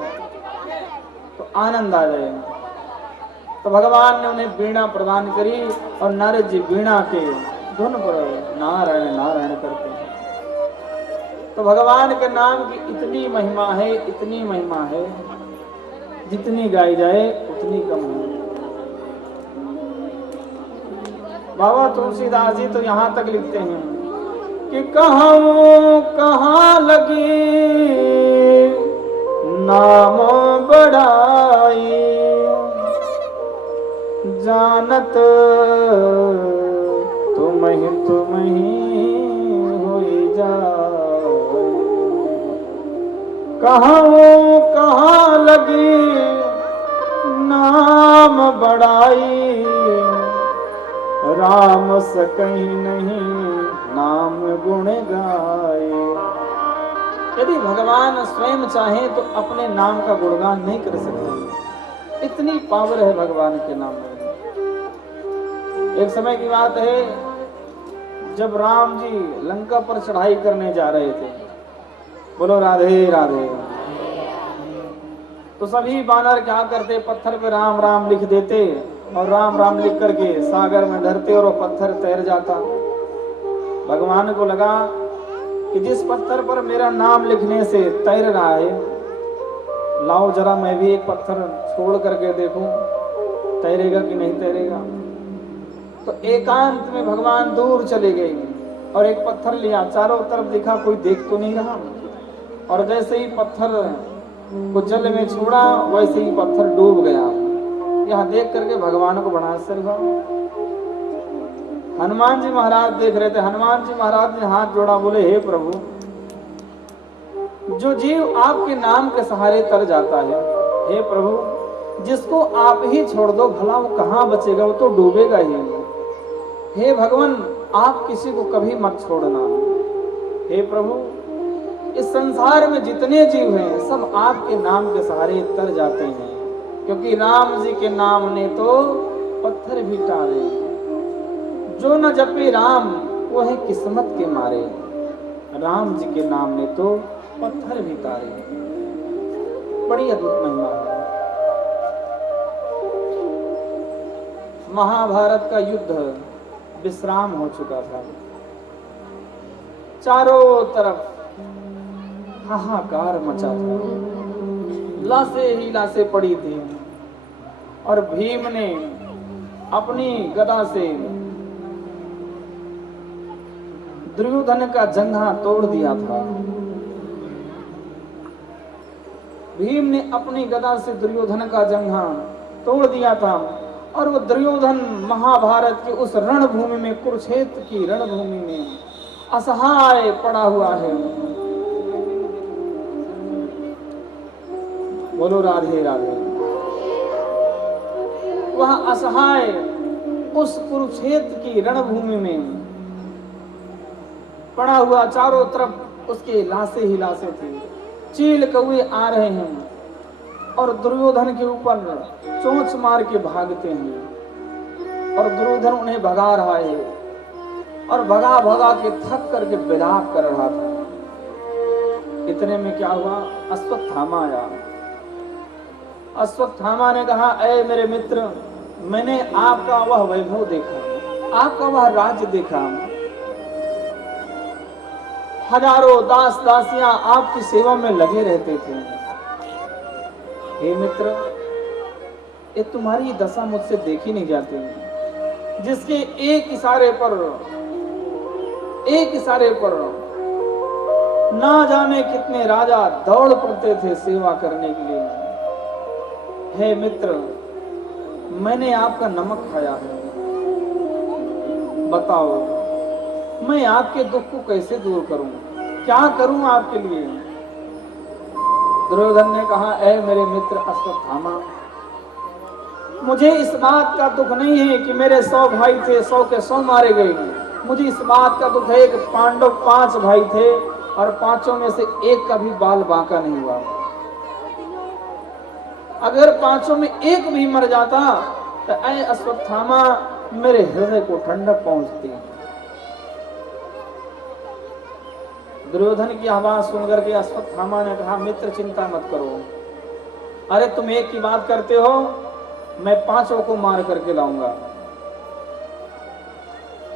तो आनंद आ जाए। तो भगवान ने उन्हें वीणा प्रदान करी और नारद जी वीणा के धुन पर नारायण नारायण करते हैं। तो भगवान के नाम की इतनी महिमा है, इतनी महिमा है, जितनी गाई जाए उतनी कम है। बाबा तुलसीदास जी तो यहाँ तक लिखते हैं कि कहाँ लगी नाम बड़ाई, जानत तुम ही होई जाए। कहाँ कहाँ लगी नाम बड़ाई, राम सकहीं नहीं नाम गुण गाए। यदि भगवान स्वयं चाहे तो अपने नाम का गुणगान नहीं कर सकते, इतनी पावर है भगवान के नाम में। एक समय की बात है, जब राम जी लंका पर चढ़ाई करने जा रहे थे, बोलो राधे राधे, तो सभी बानर क्या करते, पत्थर पे राम राम लिख देते और राम राम लिख करके सागर में धरते और वो पत्थर तैर जाता। भगवान को लगा कि जिस पत्थर पर मेरा नाम लिखने से तैर रहा है, लाओ जरा मैं भी एक पत्थर छोड़ करके देखूं तैरेगा कि नहीं तैरेगा। तो एकांत में भगवान दूर चले गए और एक पत्थर लिया, चारों तरफ देखा कोई देख तो नहीं रहा, और जैसे ही पत्थर को जल में छोड़ा वैसे ही पत्थर डूब गया। यह देख करके भगवान को बड़ा आश्चर्य हुआ। हनुमान जी महाराज देख रहे थे। हनुमान जी महाराज ने हाथ जोड़ा, बोले हे प्रभु, जो जीव आपके नाम के सहारे तर जाता है, हे प्रभु जिसको आप ही छोड़ दो भला वो कहाँ बचेगा, वो तो डूबेगा ही। हे भगवान आप किसी को कभी मत छोड़ना। हे प्रभु इस संसार में जितने जीव हैं सब आपके नाम के सहारे तर जाते हैं, क्योंकि राम जी के नाम ने तो पत्थर भी टारे। जो न जपे राम वो है किस्मत के मारे, राम जी के नाम ने तो पत्थर भी तारे। बड़ी अद्भुत महिमा है। महाभारत का युद्ध विश्राम हो चुका था, चारों तरफ हाहाकार मचा था, लाशें ही लाशें पड़ी थी, और भीम ने अपनी गदा से दुर्योधन का जंघा तोड़ दिया था। भीम ने अपनी गदा से दुर्योधन का जंघा तोड़ दिया था, और वो दुर्योधन महाभारत के उस रणभूमि में, कुरुक्षेत्र की रणभूमि में असहाय पड़ा हुआ है। बोलो राधे राधे। वह असहाय उस कुरुक्षेत्र की रणभूमि में पड़ा हुआ, चारों तरफ उसके लाशें ही लाशें थी। चील कौवे आ रहे हैं और दुर्योधन के ऊपर चोंच मार के भागते हैं, और दुर्योधन उन्हें भगा रहा है, और भगा भगा के थक करके विलाप कर रहा था। इतने में क्या हुआ, अश्वत्थामा आया। अश्वत्थामा ने कहा, ऐ मेरे मित्र, मैंने आपका वह वैभव देखा, आपका वह राज्य देखा, हजारों दास दासियां आपकी सेवा में लगे रहते थे। हे मित्र, ये तुम्हारी दशा मुझसे देखी नहीं जाती, जिसके एक इशारे पर ना जाने कितने राजा दौड़ पड़ते थे सेवा करने के लिए। हे मित्र, मैंने आपका नमक खाया है, बताओ मैं आपके दुख को कैसे दूर करूं, क्या करूं आपके लिए। दुर्योधन ने कहा, ऐ मेरे मित्र अश्वत्थामा, मुझे इस बात का दुख नहीं है कि मेरे 100 भाई थे, 100 के 100 मारे गए। मुझे इस बात का दुख है कि पांडव 5 भाई थे और 5 में से एक का भी बाल बांका नहीं हुआ। अगर 5 में एक भी मर जाता तो ऐ अश्वत्थामा मेरे हृदय को ठंडक पहुंचती। दुर्योधन की आवाज सुनकर के अश्वत्थामा ने कहा, मित्र चिंता मत करो, अरे तुम एक की बात करते हो, मैं 5 को मार करके लाऊंगा।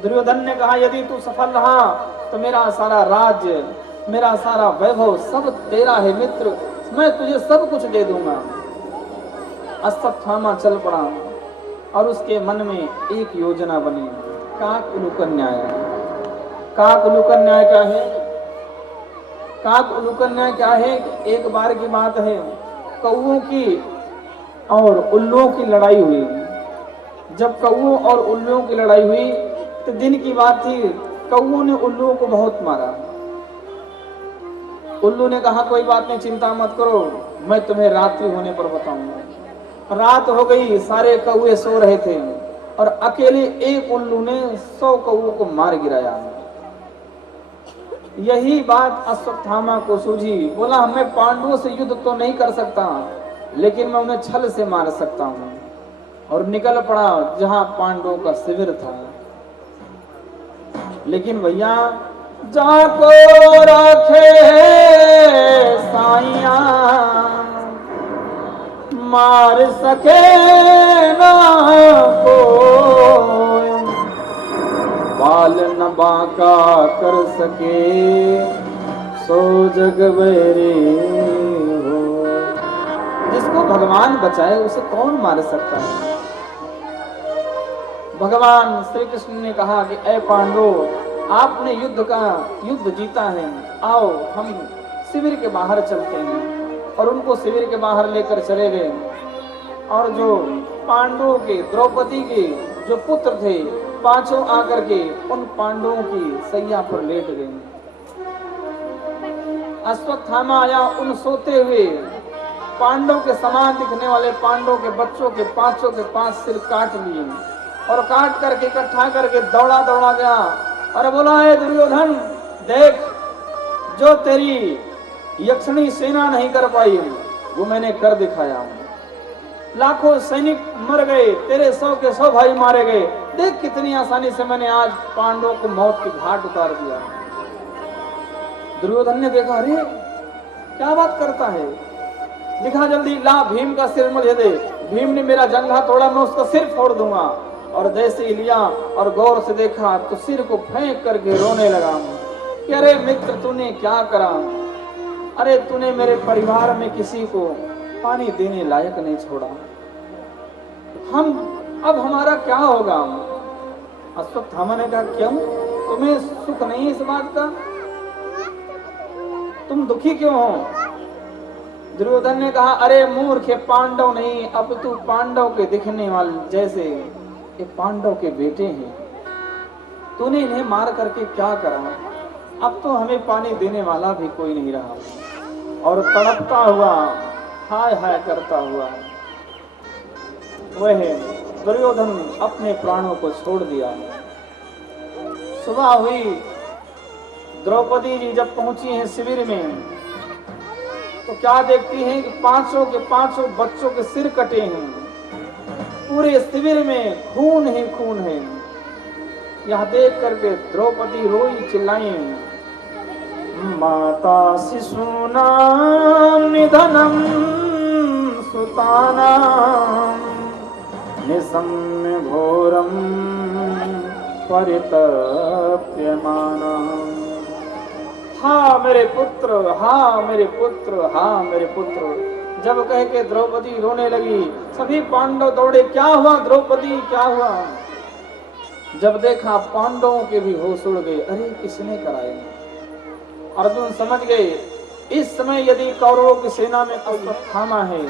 दुर्योधन ने कहा, यदि तू सफल रहा तो मेरा सारा राज्य, मेरा सारा वैभव सब तेरा है मित्र, मैं तुझे सब कुछ दे दूंगा। अश्वत्थामा चल पड़ा और उसके मन में एक योजना बनी, काक-उलूकन न्याय। काक-उलूकन न्याय क्या है? काक-उलूकन न्याय क्या है? एक बार की बात है, कौओं की और उल्लुओं की लड़ाई हुई। जब कौओं और उल्लुओं की लड़ाई हुई तो दिन की बात थी, कौओं ने उल्लुओं को बहुत मारा। उल्लू ने कहा कोई बात नहीं, चिंता मत करो, मैं तुम्हें रात्रि होने पर बताऊंगा। रात हो गई, सारे कौवे सो रहे थे और अकेले एक उल्लू ने 100 कौवों को मार गिराया। यही बात अश्वत्थामा को सूझी। बोला मैं पांडवों से युद्ध तो नहीं कर सकता, लेकिन मैं उन्हें छल से मार सकता हूं। और निकल पड़ा जहां पांडवों का शिविर था। लेकिन भैया जाको रखे साइया, मार सके ना कोई, बाल न बांका कर सके सो जग बेरे हो। जिसको भगवान बचाए उसे कौन मार सकता है। भगवान श्री कृष्ण ने कहा कि ऐ पांडवों, आपने युद्ध जीता है, आओ हम शिविर के बाहर चलते हैं। और उनको शिविर के बाहर लेकर चले गए। और जो पांडवों के, द्रौपदी के जो पुत्र थे, पांचों आकर के उन पांडवों की सैया पर लेट गए। अश्वत्थामा आया, उन सोते हुए पांडवों के समान दिखने वाले पांडवों के बच्चों के पांचों के 5 सिर काट लिए और काट करके इकट्ठा करके दौड़ा गया और बोला है दुर्योधन, देख जो तेरी यक्षिणी सेना नहीं कर पाई वो मैंने कर दिखाया। लाखों सैनिक मर गए, तेरे 100 के 100 भाई मारे गए। देख कितनी आसानी से मैंने आज पांडवों को मौत की घाट उतार दिया। दुर्योधन ने देखा, अरे क्या बात करता है, दिखा जल्दी, ला भीम का सिर मुझे दे। भीम ने मेरा जंघा तोड़ा, मैं उसका सिर फोड़ दूंगा। और जैसे ही लिया और गौर से देखा तो सिर को फेंक करके रोने लगा कि अरे मित्र तूने क्या करा, अरे तूने मेरे परिवार में किसी को पानी देने लायक नहीं छोड़ा, अब हमारा क्या होगा। अश्वत्थामा ने कहा क्यों, तुम्हें सुख नहीं इस बात का, तुम दुखी क्यों हो। दुर्योधन ने कहा अरे मूर्ख, पांडव नहीं अब तू पांडव के दिखने वाले जैसे ये पांडव के बेटे हैं, तूने इन्हें मार करके क्या करा, अब तो हमें पानी देने वाला भी कोई नहीं रहा। और तड़पता हुआ हाय हाय करता हुआ वह दुर्योधन अपने प्राणों को छोड़ दिया। सुबह हुई, द्रौपदी जी जब पहुंची हैं शिविर में तो क्या देखती हैं कि 500 के 500 बच्चों के सिर कटे हैं, पूरे शिविर में खून ही खून है। यह देख करके द्रौपदी रोई चिल्लाई, माता शिशूनां निधनं सुतानां निशम्य घोरं परितप्यमानां। हाँ मेरे पुत्र, हाँ मेरे पुत्र, हाँ मेरे पुत्र। जब कह के द्रौपदी रोने लगी, सभी पांडव दौड़े, क्या हुआ द्रौपदी, क्या हुआ। जब देखा पांडवों के भी होश उड़ गए, अरे किसने कराए। अर्जुन समझ गए इस समय यदि कौरवों की सेना में अश्वत्थामा है,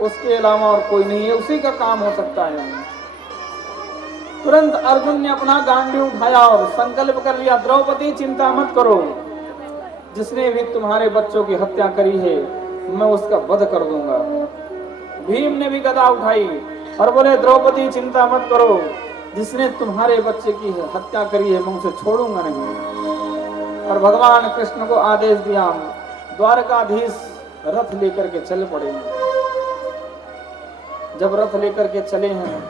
उसके अलावा और कोई नहीं है, उसी का काम हो सकता है। तुरंत अर्जुन ने अपना गांडी उठाया और संकल्प कर लिया, द्रौपदी चिंता मत करो, जिसने भी तुम्हारे बच्चों की हत्या करी है मैं उसका वध कर दूंगा। भीम ने भी गदा उठाई और बोले द्रौपदी चिंता मत करो, जिसने तुम्हारे बच्चे की हत्या करी है मैं उसे छोड़ूंगा नहीं। और भगवान कृष्ण को आदेश दिया, द्वारकाधीश रथ लेकर के चल पड़े। जब रथ लेकर के चले हैं,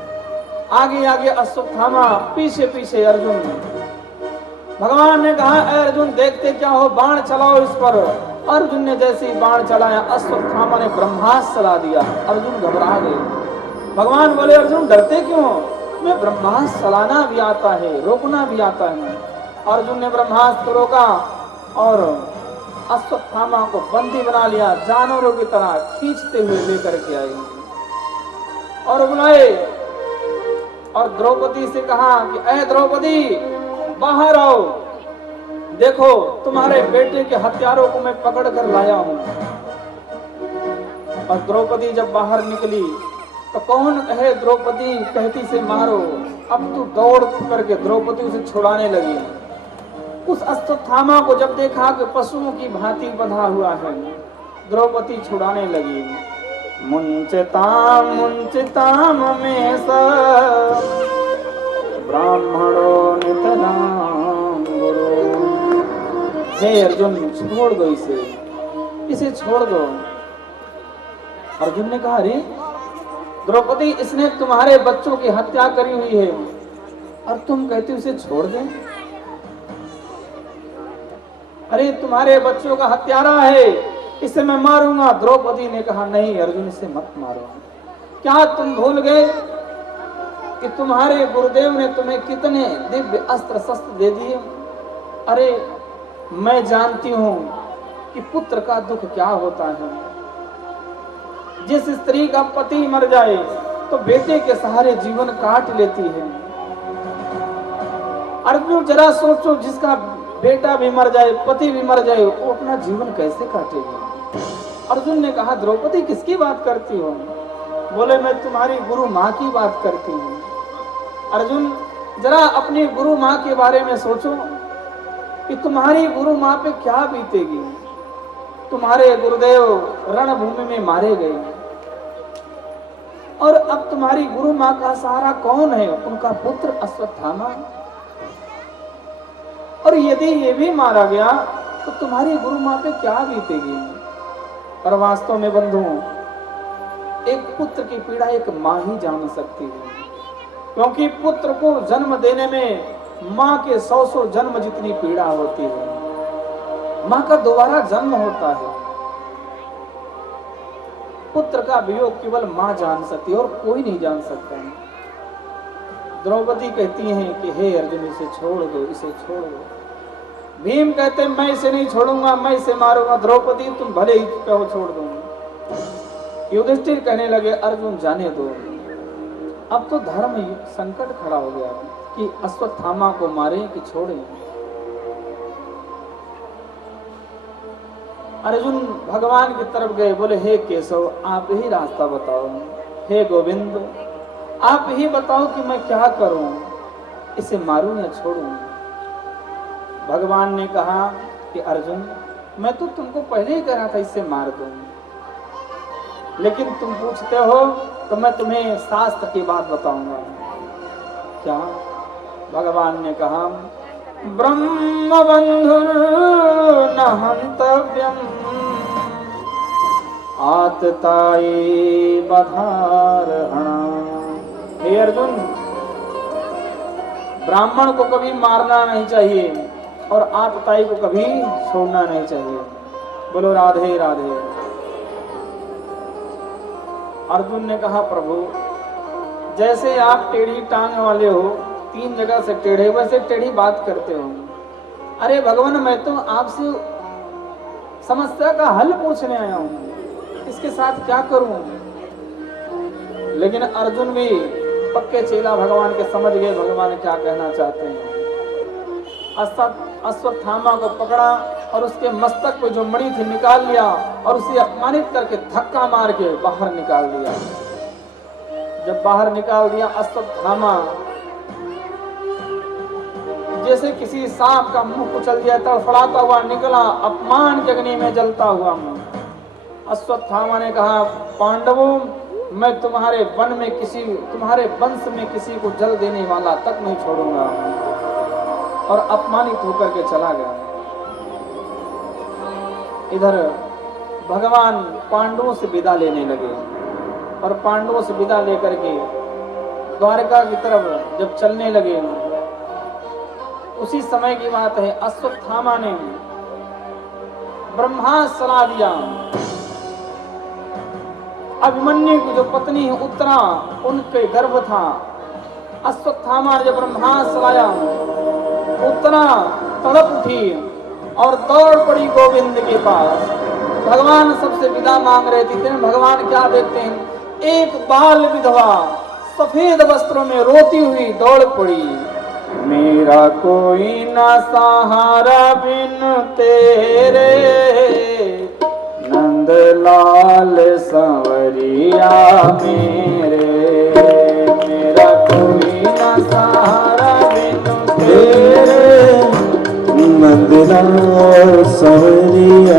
आगे आगे अश्वत्थामा, पीछे पीछे अर्जुन। भगवान ने कहा अर्जुन देखते क्या हो, बाण चलाओ इस पर। अर्जुन ने जैसे ही बाण चलाया, अश्वत्थामा ने ब्रह्मास्त्र चला दिया। अर्जुन घबरा गए। भगवान बोले अर्जुन डरते क्यों, मैं ब्रह्मास्त्र चलाना भी आता है, रोकना भी आता है। अर्जुन ने ब्रह्मास्त्र रोका और अश्वत्थामा को बंदी बना लिया, जानवरों की तरह खींचते हुए लेकर के आए और बुलाए। और द्रौपदी से कहा कि ऐ द्रौपदी बाहर आओ, देखो तुम्हारे बेटे के हत्यारों को मैं पकड़ कर लाया हूं। और द्रौपदी जब बाहर निकली तो कौन कहे द्रौपदी कहती से मारो, अब तू दौड़ करके द्रौपदी उसे छुड़ाने लगी। उस अश्वत्थामा को जब देखा कि पशुओं की भांति बंधा हुआ है, द्रौपदी छुड़ाने लगी। मुंचताम मुंचताम में स ब्राह्मणो नितराम गुरु। हे अर्जुन, छोड़ दो इसे छोड़ दो। अर्जुन ने कहा, अरे द्रौपदी, इसने तुम्हारे बच्चों की हत्या करी हुई है और तुम कहते हो इसे छोड़ दें? अरे तुम्हारे बच्चों का हत्यारा है, इसे मैं मारूंगा। द्रौपदी ने कहा, नहीं अर्जुन, इसे मत मारो। क्या तुम भूल गए कि तुम्हारे गुरुदेव ने तुम्हें कितने दिव्य अस्त्र शस्त्र दे दिए? अरे मैं जानती हूं कि पुत्र का दुख क्या होता है। जिस स्त्री का पति मर जाए तो बेटे के सहारे जीवन काट लेती है। अर्जुन, जरा सोचो, जिसका बेटा भी मर जाए, पति भी मर जाए, वो अपना जीवन कैसे काटेगा? अर्जुन ने कहा, द्रौपदी किसकी बात करती हो? बोले, मैं तुम्हारी गुरु माँ की बात करती हूँ। अर्जुन, जरा अपनी गुरु माँ के बारे में सोचो कि तुम्हारी गुरु माँ पे क्या बीतेगी। तुम्हारे गुरुदेव रणभूमि में मारे गए और अब तुम्हारी गुरु माँ का सहारा कौन है? उनका पुत्र अश्वत्थामा। और यदि ये भी मारा गया तो तुम्हारी गुरु माँ पे क्या बीतेगी? और वास्तव में बंधुओं, एक पुत्र की पीड़ा एक माँ ही जान सकती है, क्योंकि पुत्र को जन्म देने में माँ के 100 जन्म जितनी पीड़ा होती है। माँ का दोबारा जन्म होता है। पुत्र का वियोग केवल माँ जान सकती है और कोई नहीं जान सकता है। द्रौपदी कहती हैं कि हे अर्जुन, इसे छोड़ दो, इसे छोड़ दो। भीम कहते हैं, मैं इसे नहीं छोड़ूंगा, मैं इसे मारूंगा। द्रौपदी, तुम भले ही कहो छोड़ दूंगा। युधिष्ठिर कहने लगे, अर्जुन जाने दो, अब तो धर्म संकट खड़ा हो गया कि अश्वत्थामा को मारे कि छोड़े। अर्जुन भगवान की तरफ गए, बोले, हे केशव, आप ही रास्ता बताओ। हे गोविंद, आप ही बताओ कि मैं क्या करूं, इसे मारूं या छोड़ूं? भगवान ने कहा कि अर्जुन, मैं तो तुमको पहले ही कह रहा था इसे मार दो, लेकिन तुम पूछते हो तो मैं तुम्हें शास्त्र की बात बताऊंगा। क्या? भगवान ने कहा, ब्रह्म बंधुर न हंतव्यम आतताई बधारहणा। हे अर्जुन, ब्राह्मण को कभी मारना नहीं चाहिए और आतताई को कभी छोड़ना नहीं चाहिए। बोलो राधे राधे। अर्जुन ने कहा, प्रभु, जैसे आप टेढ़ी टांग वाले हो, 3 जगह से टेढ़े, वैसे टेढ़ी बात करते हो। अरे भगवान, मैं तो आपसे समस्या का हल पूछने आया हूं, इसके साथ क्या करूं? लेकिन अर्जुन भी पक्के चेला भगवान के समझ गए भगवान क्या कहना चाहते हैं। अश्वत्थामा को पकड़ा और उसके मस्तक पे जो मणि थी निकाल लिया और उसे अपमानित करके धक्का मार के बाहर निकाल दिया। जब बाहर निकाल दिया, अश्वत्थामा जैसे किसी सांप का मुंह कुचल दिया, तड़फड़ाता हुआ निकला, अपमान के अग्नि में जलता हुआ। अश्वत्थामा ने कहा, पांडवों, मैं तुम्हारे तुम्हारे वंश में किसी को जल देने वाला तक नहीं छोड़ूंगा, और अपमानित होकर के चला गया। इधर भगवान पांडवों से विदा लेने लगे और पांडवों से विदा लेकर के द्वारका की तरफ जब चलने लगे, उसी समय की बात है, अश्वत्थामा ने ब्रह्मास्त्र चला दिया। अभिमन्यु की जो पत्नी है उत्तरा, उनके गर्भ था। अश्वत्थामा ने जब ब्रह्मास्त्र चलाया, उत्तरा तड़प उठी और दौड़ पड़ी गोविंद के पास। भगवान सबसे विदा मांग रहे थे। भगवान क्या देखते हैं, एक बाल विधवा सफेद वस्त्रों में रोती हुई दौड़ पड़ी। मेरा कोई ना सहारा बिन तेरे, नंदलाल संवरिया मेरे। मेरा कोई ना सहारा बिन तेरे, नंदलाल सवरिया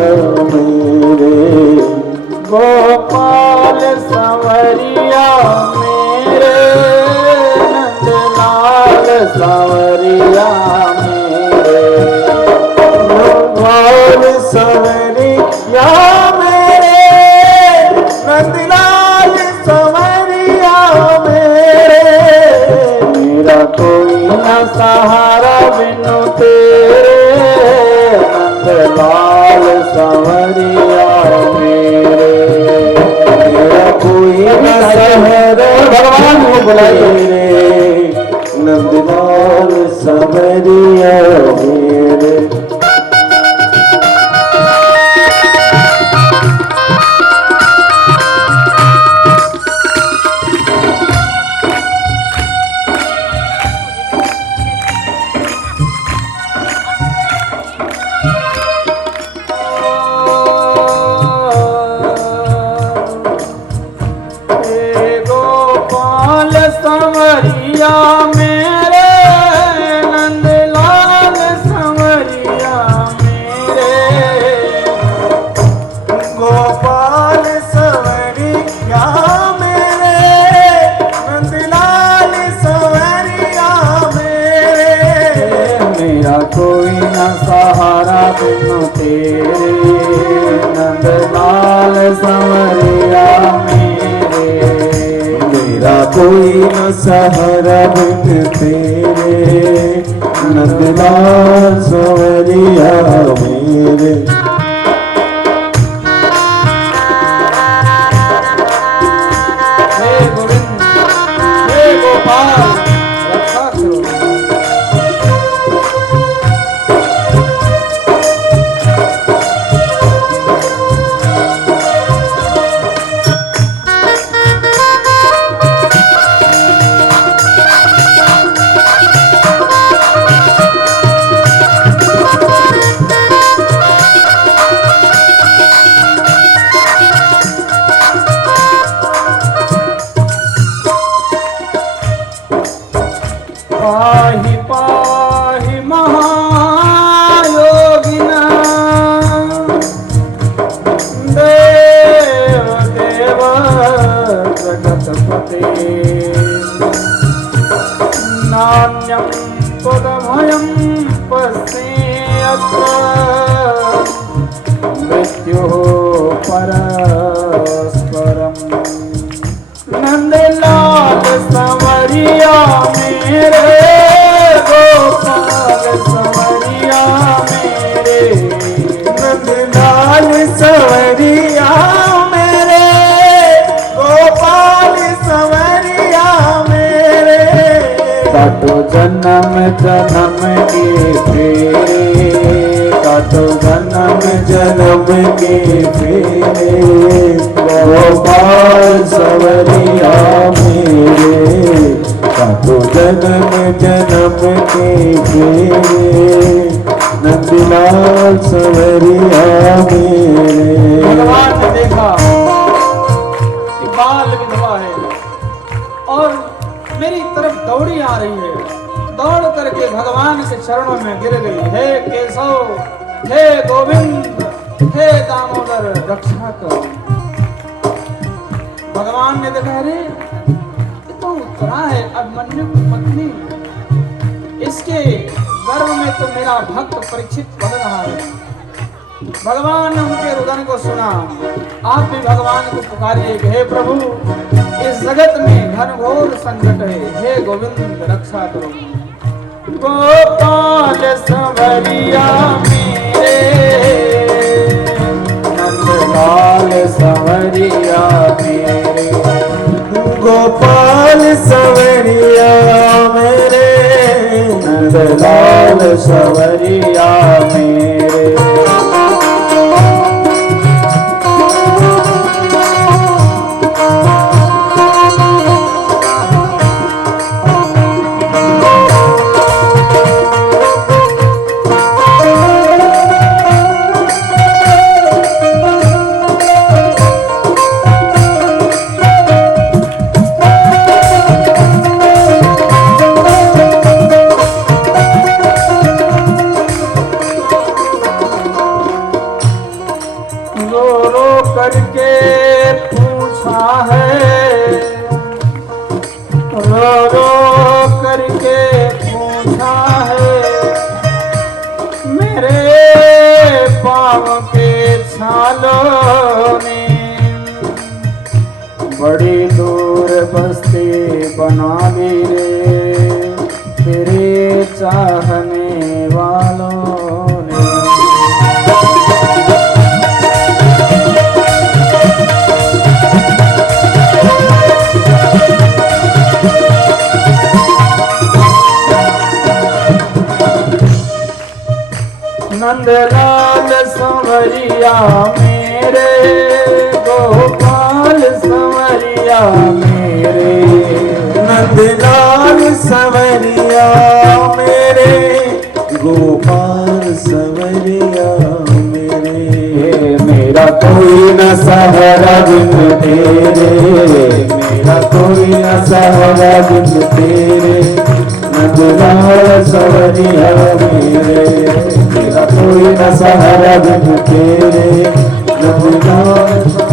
मेरे गोपाल संवरिया मेरे नंदलाल संवरिया मेरे गोपाल सवरिया मेरे नंदलाल सवरिया मेरे मेरा कोई न सहारा बिनु तेरे नंदलाल संवरिया मेरे मेरा कोई न सहारा भगवान को बुलाइए रे नंदलाल सवरिया मेरे गोपाल संवरिया मेरे नंदलाल संवरिया मेरे गोपाल सवरिया मेरे नंदलाल सवरिया मेरे मेरा कोई न सहारा बिनु तेरे नंदलाल संवरिया मेरे मेरा कोई न सहारा बिन तेरे नंदलाल सवरिया मेरे हे गोविंद, हे गोपाल, रक्षा करो। पाहि पाहि महायोगिना देव देव जगतपते नान्यं पदभयं पश्येऽत्र मृत्युः परस्परम् नंदलाल संवरिया मेरे गोपाल संवरिया मेरे नंदलाल सवरिया मेरे गोपाल सवरिया मेरे काटो जन्म जन्म के फेरे काटो जन्म जन्म के फेरे गोपाल सवरिया मेरे काटो जन्म जन्म के फेरे नंदलाल सवरिया मेरे भगवान ने देखा कि बाल विधवा है और मेरी तरफ दौड़ी आ रही है। दौड़ करके भगवान के चरणों में गिर गई। हे केशव, हे गोविंद, हे दामोदर, रक्षा करो। भगवान ने देखा, अरे ये तो उत्तरा है अभिमन्यु की पत्नी, इसके गर्भ में तो मेरा भक्त परीक्षित बन रहा है। भगवान ने उनके रुदन को सुना। आप भी भगवान को पुकारिए कि हे प्रभु, इस जगत में घनघोर संकट है, हे गोविंद रक्षा करो। गोपाल संवरिया मेरे नंदलाल संवरिया मेरे गोपाल सवरिया मेरे नंदलाल संवरिया मेरे रो करके पूछा है मेरे पाँव के छालों ने। बड़ी दूर बस्ती बना ली रे तेरे चाहने वालों ने। नंदलाल संवरिया मेरे गोपाल संवरिया मेरे। नंदलाल संवरिया मेरे गोपाल संवरिया मेरे। मेरा कोई न सहारा बिन तेरे, मेरा कोई न सहारा बिन तेरे। नंदलाल संवरिया मेरे, मेरा कोई न सहारा बिन तेरे। नंदलाल